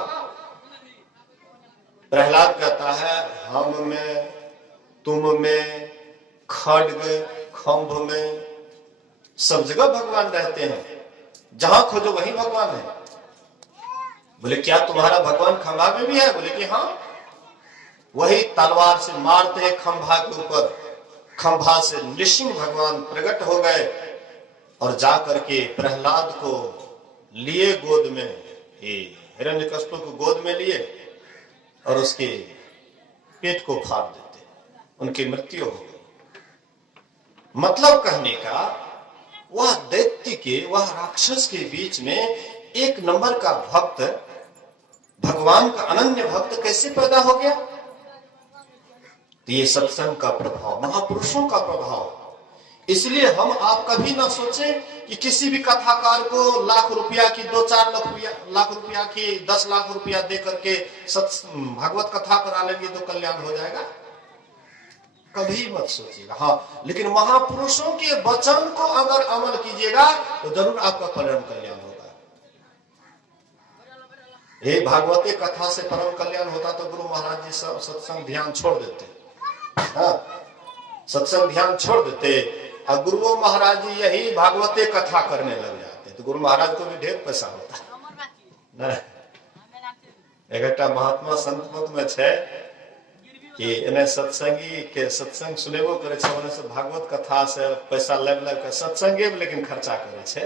प्रहलाद कहता है हम में, तुम में, खड्ग खंभ में, सब जगह भगवान रहते हैं, जहां खोजो वहीं भगवान है। बोले क्या तुम्हारा भगवान खंभा में भी है। बोले कि हाँ, वही तलवार से मारते हैं खंभा के ऊपर, खंभा से नृसिंह भगवान प्रकट हो गए और जाकर के प्रहलाद को लिए गोद में, हिरण्यकशिपु को गोद में लिए और उसके पेट को फाड़ देते, उनकी मृत्यु हो गई। मतलब कहने का, वह दैत्य के, वह राक्षस के बीच में एक नंबर का भक्त, भगवान का अनन्य भक्त कैसे पैदा हो गया। तो ये सत्संग का प्रभाव, महापुरुषों का प्रभाव, इसलिए हम आप कभी ना सोचें कि किसी भी कथाकार को लाख रुपया की 2-4 लाख रुपया की 10 लाख रुपया दे करके भागवत कथा करा लेंगे तो कल्याण हो जाएगा, कभी मत सोचिएगा। हाँ, लेकिन महापुरुषों के वचन को अगर अमल कीजिएगा तो जरूर आपका परम कल्याण होगा। ये भागवती कथा से परम कल्याण होता तो गुरु महाराज जी सब सत्संग ध्यान छोड़ देते। हाँ, सत्संग ध्यान छोड़ देते और गुरु महाराज जी यही भागवती कथा करने लग जाते तो गुरु महाराज को भी ढेर पैसा होता। एक महात्मा संत मत में छे कि एने सत्संगी के सत्संग सुनेबो करे छे, ओने से भागवत कथा से पैसा लेब के सत्संगे में लेकिन खर्चा करे छे,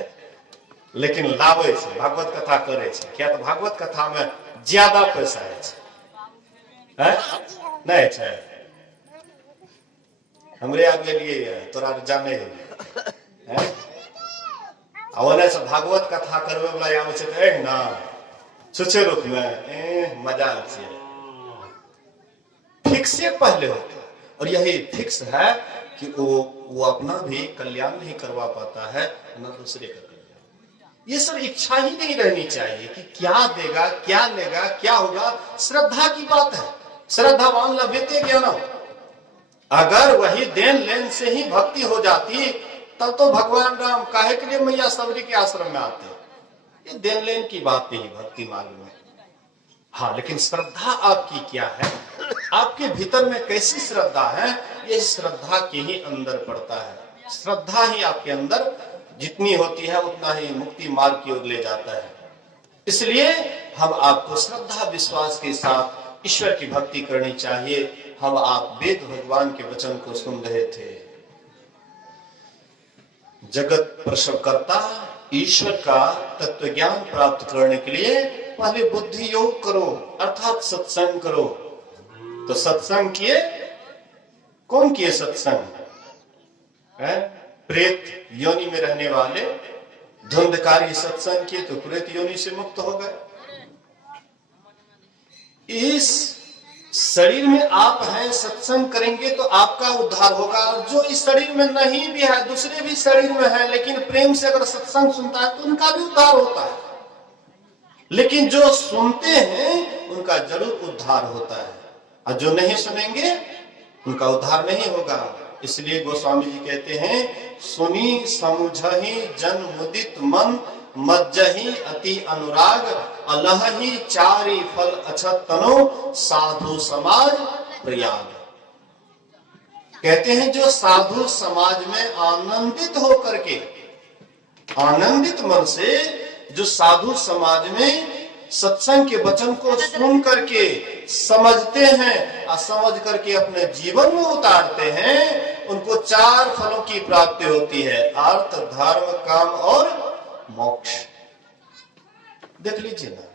लेकिन लावे छे भागवत कथा करे छे। क्या तो भागवत कथा में ज्यादा पैसा है नहीं छे। हमरे आगे लिए तोरा जाने है ओने से भागवत कथा करवे वाला आवे छे तो ना छुछे रूप में मजा छे। फिक्स से पहले होता और यही फिक्स है कि वो अपना भी कल्याण नहीं करवा पाता है ना दूसरे का कल्याण। ये सब इच्छा ही नहीं रहनी चाहिए कि क्या देगा क्या लेगा क्या होगा। श्रद्धा की बात है, श्रद्धावान लभ्यते ज्ञानम। अगर वही देन लेन से ही भक्ति हो जाती तब तो भगवान राम काहे के लिए मैया सबरी के आश्रम में आते। ये देन लेन की बात नहीं भक्ति मार्ग में। हाँ, लेकिन श्रद्धा आपकी क्या है, आपके भीतर में कैसी श्रद्धा है, ये श्रद्धा के ही अंदर पड़ता है। श्रद्धा ही आपके अंदर जितनी होती है उतना ही मुक्ति मार्ग की ओर ले जाता है। इसलिए हम आपको श्रद्धा विश्वास के साथ ईश्वर की भक्ति करनी चाहिए। हम आप वेद भगवान के वचन को सुन रहे थे। जगत प्रसवकर्ता ईश्वर का तत्व ज्ञान प्राप्त करने के लिए पहले बुद्धि योग करो अर्थात सत्संग करो। तो सत्संग किए, कौन किए सत्संग? प्रेत योनि में रहने वाले धुंधकारी सत्संग किए तो प्रेत योनि से मुक्त हो गए। इस शरीर में आप हैं, सत्संग करेंगे तो आपका उद्धार होगा। और जो इस शरीर में नहीं भी है, दूसरे भी शरीर में है, लेकिन प्रेम से अगर सत्संग सुनता है तो उनका भी उद्धार होता है। लेकिन जो सुनते हैं उनका जरूर उद्धार होता है और जो नहीं सुनेंगे उनका उद्धार नहीं होगा। इसलिए गोस्वामी जी कहते हैं, सुनी समुझहि जन मुदित मन मज्जहि अति अनुराग अलहहि चारि फल अछत तनो साधु समाज प्रयाग। कहते हैं जो साधु समाज में आनंदित होकर के, आनंदित मन से जो साधु समाज में सत्संग के वचन को सुन करके समझते हैं और समझ करके अपने जीवन में उतारते हैं, उनको 4 फलों की प्राप्ति होती है, अर्थ धर्म काम और मोक्ष। देख लीजिए ना,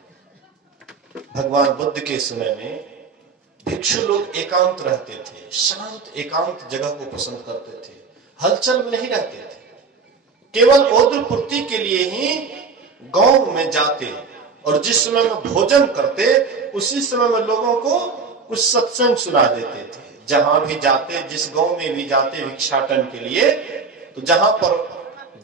भगवान बुद्ध के समय में भिक्षु लोग एकांत रहते थे, शांत एकांत जगह को पसंद करते थे, हलचल में नहीं रहते थे। केवल ओद्र पूर्ति के लिए ही गांव में जाते और जिस समय में भोजन करते उसी समय में लोगों को कुछ सत्संग सुना देते थे। जहां भी जाते, जिस गांव में भी जाते भिक्षाटन के लिए, तो जहां पर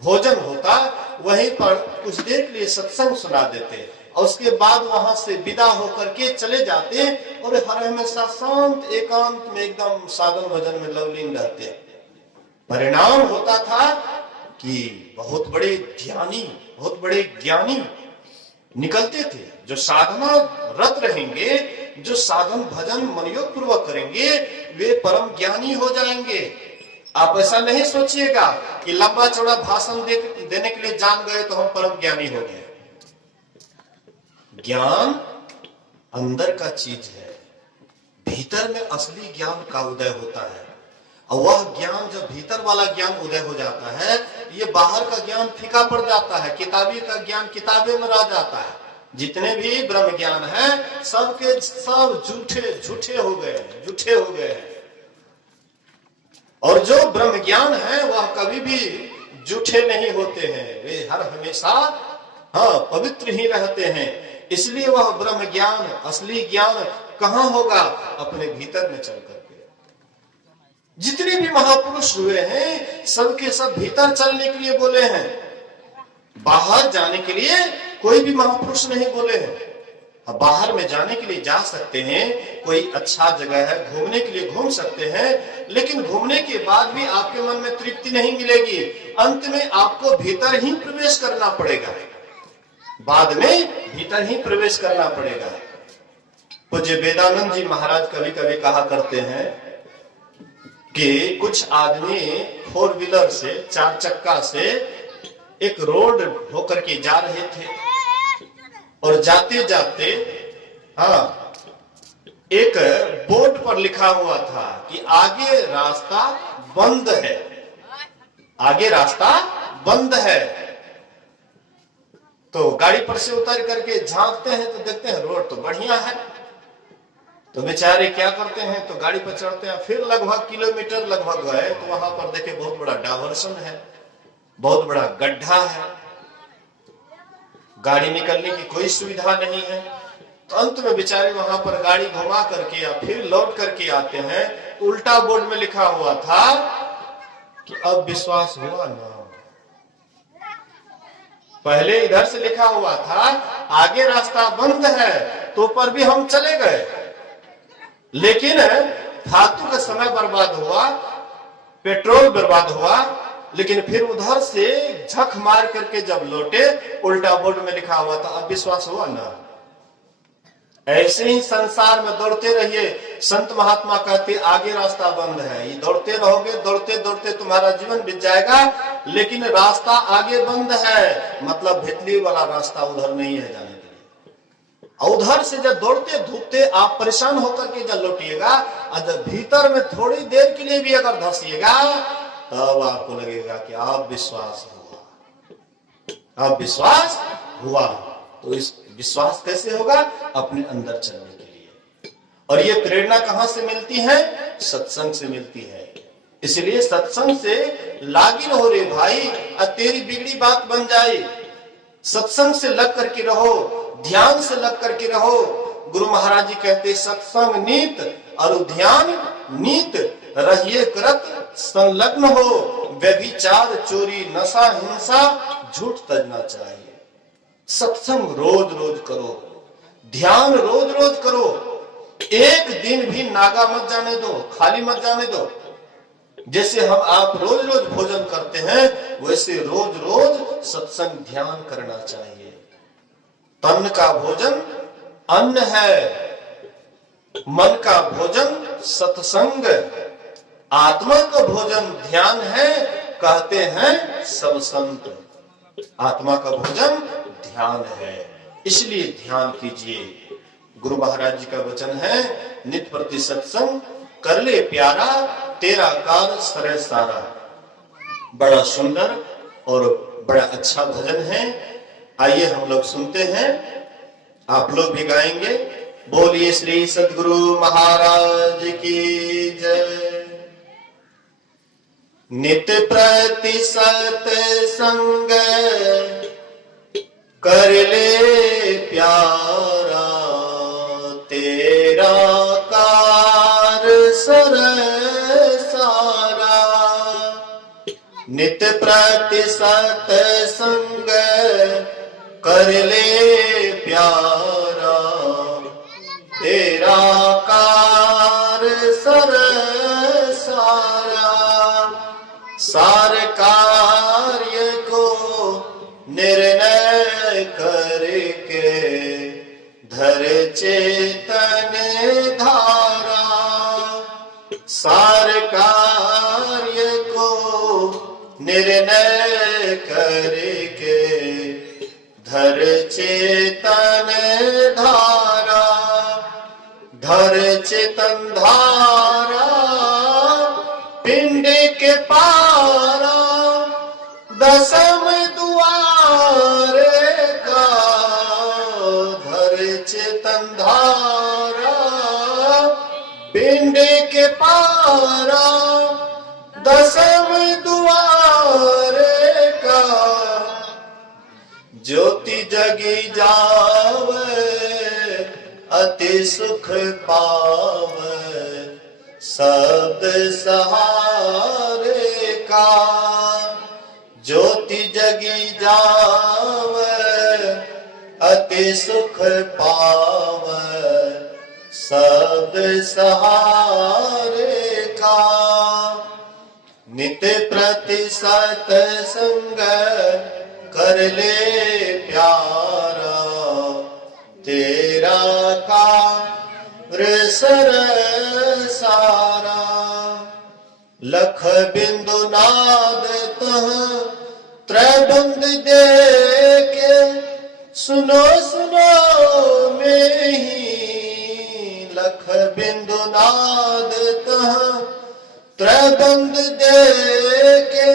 भोजन होता वहीं पर कुछ देर के लिए सत्संग सुना देते और उसके बाद वहां से विदा होकर के चले जाते और हर हमेशा शांत एकांत में एकदम साधन भजन में लवलीन रहते। परिणाम होता था कि बहुत बड़े ध्यानी, बहुत बड़े ज्ञानी निकलते थे। जो साधना रत रहेंगे, जो साधन भजन मनयोग पूर्वक करेंगे, वे परम ज्ञानी हो जाएंगे। आप ऐसा नहीं सोचिएगा कि लंबा चौड़ा भाषण देने के लिए जान गए तो हम परम ज्ञानी हो गए। ज्ञान अंदर का चीज है, भीतर में असली ज्ञान का उदय होता है। और वह ज्ञान, जब भीतर वाला ज्ञान उदय हो जाता है, ये बाहर का ज्ञान फीका पड़ जाता है, किताबी का ज्ञान किताबे में रह जाता है। जितने भी ब्रह्म ज्ञान है सबके सब झूठे हो गए, झूठे हो गए हैं। और जो ब्रह्म ज्ञान है वह कभी भी झूठे नहीं होते हैं, वे हर हमेशा पवित्र ही रहते हैं। इसलिए वह ब्रह्म ज्ञान, असली ज्ञान कहाँ होगा? अपने भीतर में चल करके। जितने भी महापुरुष हुए हैं सबके सब भीतर चलने के लिए बोले हैं, बाहर जाने के लिए कोई भी महापुरुष नहीं बोले हैं। अब बाहर में जाने के लिए जा सकते हैं, कोई अच्छा जगह है घूमने के लिए घूम सकते हैं, लेकिन घूमने के बाद भी आपके मन में तृप्ति नहीं मिलेगी। अंत में आपको भीतर ही प्रवेश करना पड़ेगा, बाद में भीतर ही प्रवेश करना पड़ेगा। पूज्य वेदानंद जी महाराज कभी कभी कहा करते हैं कि कुछ आदमी 4 व्हीलर से, 4 चक्का से एक रोड होकर के जा रहे थे और जाते जाते एक बोर्ड पर लिखा हुआ था कि आगे रास्ता बंद है, आगे रास्ता बंद है। तो गाड़ी पर से उतर करके झांकते हैं तो देखते हैं रोड तो बढ़िया है, तो बेचारे क्या करते हैं, तो गाड़ी पर चढ़ते हैं, फिर लगभग किलोमीटर लगभग गए तो वहां पर देखे बहुत बड़ा डायवर्सन है, बहुत बड़ा गड्ढा है, गाड़ी निकलने की कोई सुविधा नहीं है। तो अंत में बेचारे वहां पर गाड़ी घुमा करके या फिर लौट करके आते हैं तो उल्टा बोर्ड में लिखा हुआ था कि अब विश्वास हुआ ना। पहले इधर से लिखा हुआ था आगे रास्ता बंद है, तो पर भी हम चले गए, लेकिन फालतू का समय बर्बाद हुआ, पेट्रोल बर्बाद हुआ, लेकिन फिर उधर से झक मार करके जब लौटे उल्टा बोर्ड में लिखा हुआ था अब विश्वास हुआ ना। ऐसे ही संसार में दौड़ते रहिए। संत महात्मा कहते आगे रास्ता बंद है, ये दौड़ते रहोगे, दौड़ते दौड़ते तुम्हारा जीवन बीत जाएगा, लेकिन रास्ता आगे बंद है, मतलब भितली वाला रास्ता उधर नहीं है जाने के लिए। उधर से जब दौड़ते धूपते आप परेशान होकर के जब लौटिएगा, जब भीतर में थोड़ी देर के लिए भी अगर धंसिएगा तब आपको लगेगा कि आप विश्वास हुआ, अब विश्वास हुआ। तो इस विश्वास कैसे होगा? अपने अंदर चलने के लिए। और ये प्रेरणा कहां से मिलती है? सत्संग से मिलती है। इसलिए सत्संग से लागी रहो रे भाई, तेरी बिगड़ी बात बन जाए। सत्संग से लग करके रहो, ध्यान से लग करके रहो। गुरु महाराज जी कहते सत्संग नीत और ध्यान नीत रहिए करत संलग्न हो, व्यभिचार चोरी नशा हिंसा झूठ तजना चाहिए। सत्संग रोज रोज करो, ध्यान रोज रोज करो, एक दिन भी नागा मत जाने दो, खाली मत जाने दो। जैसे हम आप रोज रोज भोजन करते हैं वैसे रोज रोज सत्संग ध्यान करना चाहिए। तन का भोजन अन्न है, मन का भोजन सत्संग, आत्मा का भोजन ध्यान है, कहते हैं सब संत। आत्मा का भोजन ध्यान है, इसलिए ध्यान कीजिए। गुरु महाराज जी का वचन है नित प्रति सत्संग कर ले प्यारा, तेरा कार सरे सारा। बड़ा सुंदर और बड़ा अच्छा भजन है। आइए हम लोग सुनते हैं, आप लोग भी गाएंगे। बोलिए श्री सद्गुरु महाराज की जय। नित प्रति सत्संग कर ले प्यारा, तेरा कार सर सारा। नित प्रति सत्संग कर ले प्यारा, तेरा कार सर सारा। सार कार्य को निर्णय करके धर चेतन धारा। सार कार्य को निर्णय करके धर चेतन धारा। धर चेतन धारा पिंड के पारा, दसम द्वार का। धर चेतन धारा पिंड के पारा, दसम द्वार का। ज्योति जगी जावे अति सुख पावे, शब्द सहारे का ज्योति जगी जाव अति सुख पाव शब्द सहारे का नित्य प्रति सत्संग कर ले प्यारा तेरा कार्य सर सारा लख बिंदु नाद तह त्रैबंद दे के सुनो सुनो में ही लख बिंदु नाद तह त्रैबंद दे के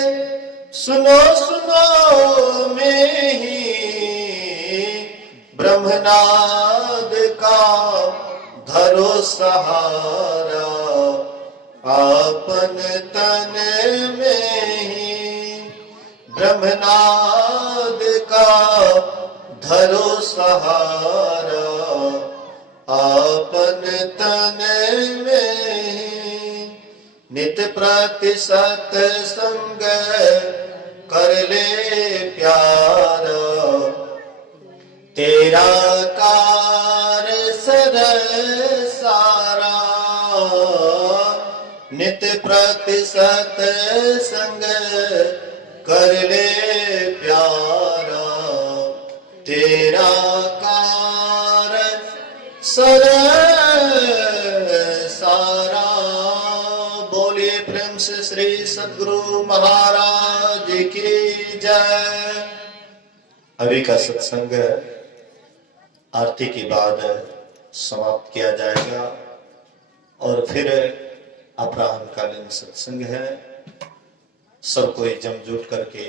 सुनो सुनो में ही ब्रह्मनाद का धरो सहारा आपन तन में ही ब्रह्मनाद का धरो सहारा आपन तन में ही नित्य प्रति सत्संग कर ले प्यारा तेरा कार्य सर सारा नित्य प्रति सत्संग कर ले प्यारा तेरा कार्य सर सारा। बोलिए प्रेम से श्री सद्गुरु महाराज की जय। अभी का सत्संग आरती के बाद समाप्त किया जाएगा और फिर अपराह्नकालीन सत्संग है। सब कोई जमजुट करके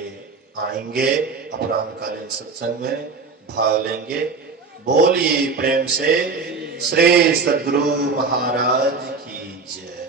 आएंगे, अपराह्नकालीन सत्संग में भाग लेंगे। बोलिए प्रेम से श्री सद्गुरु महाराज की जय।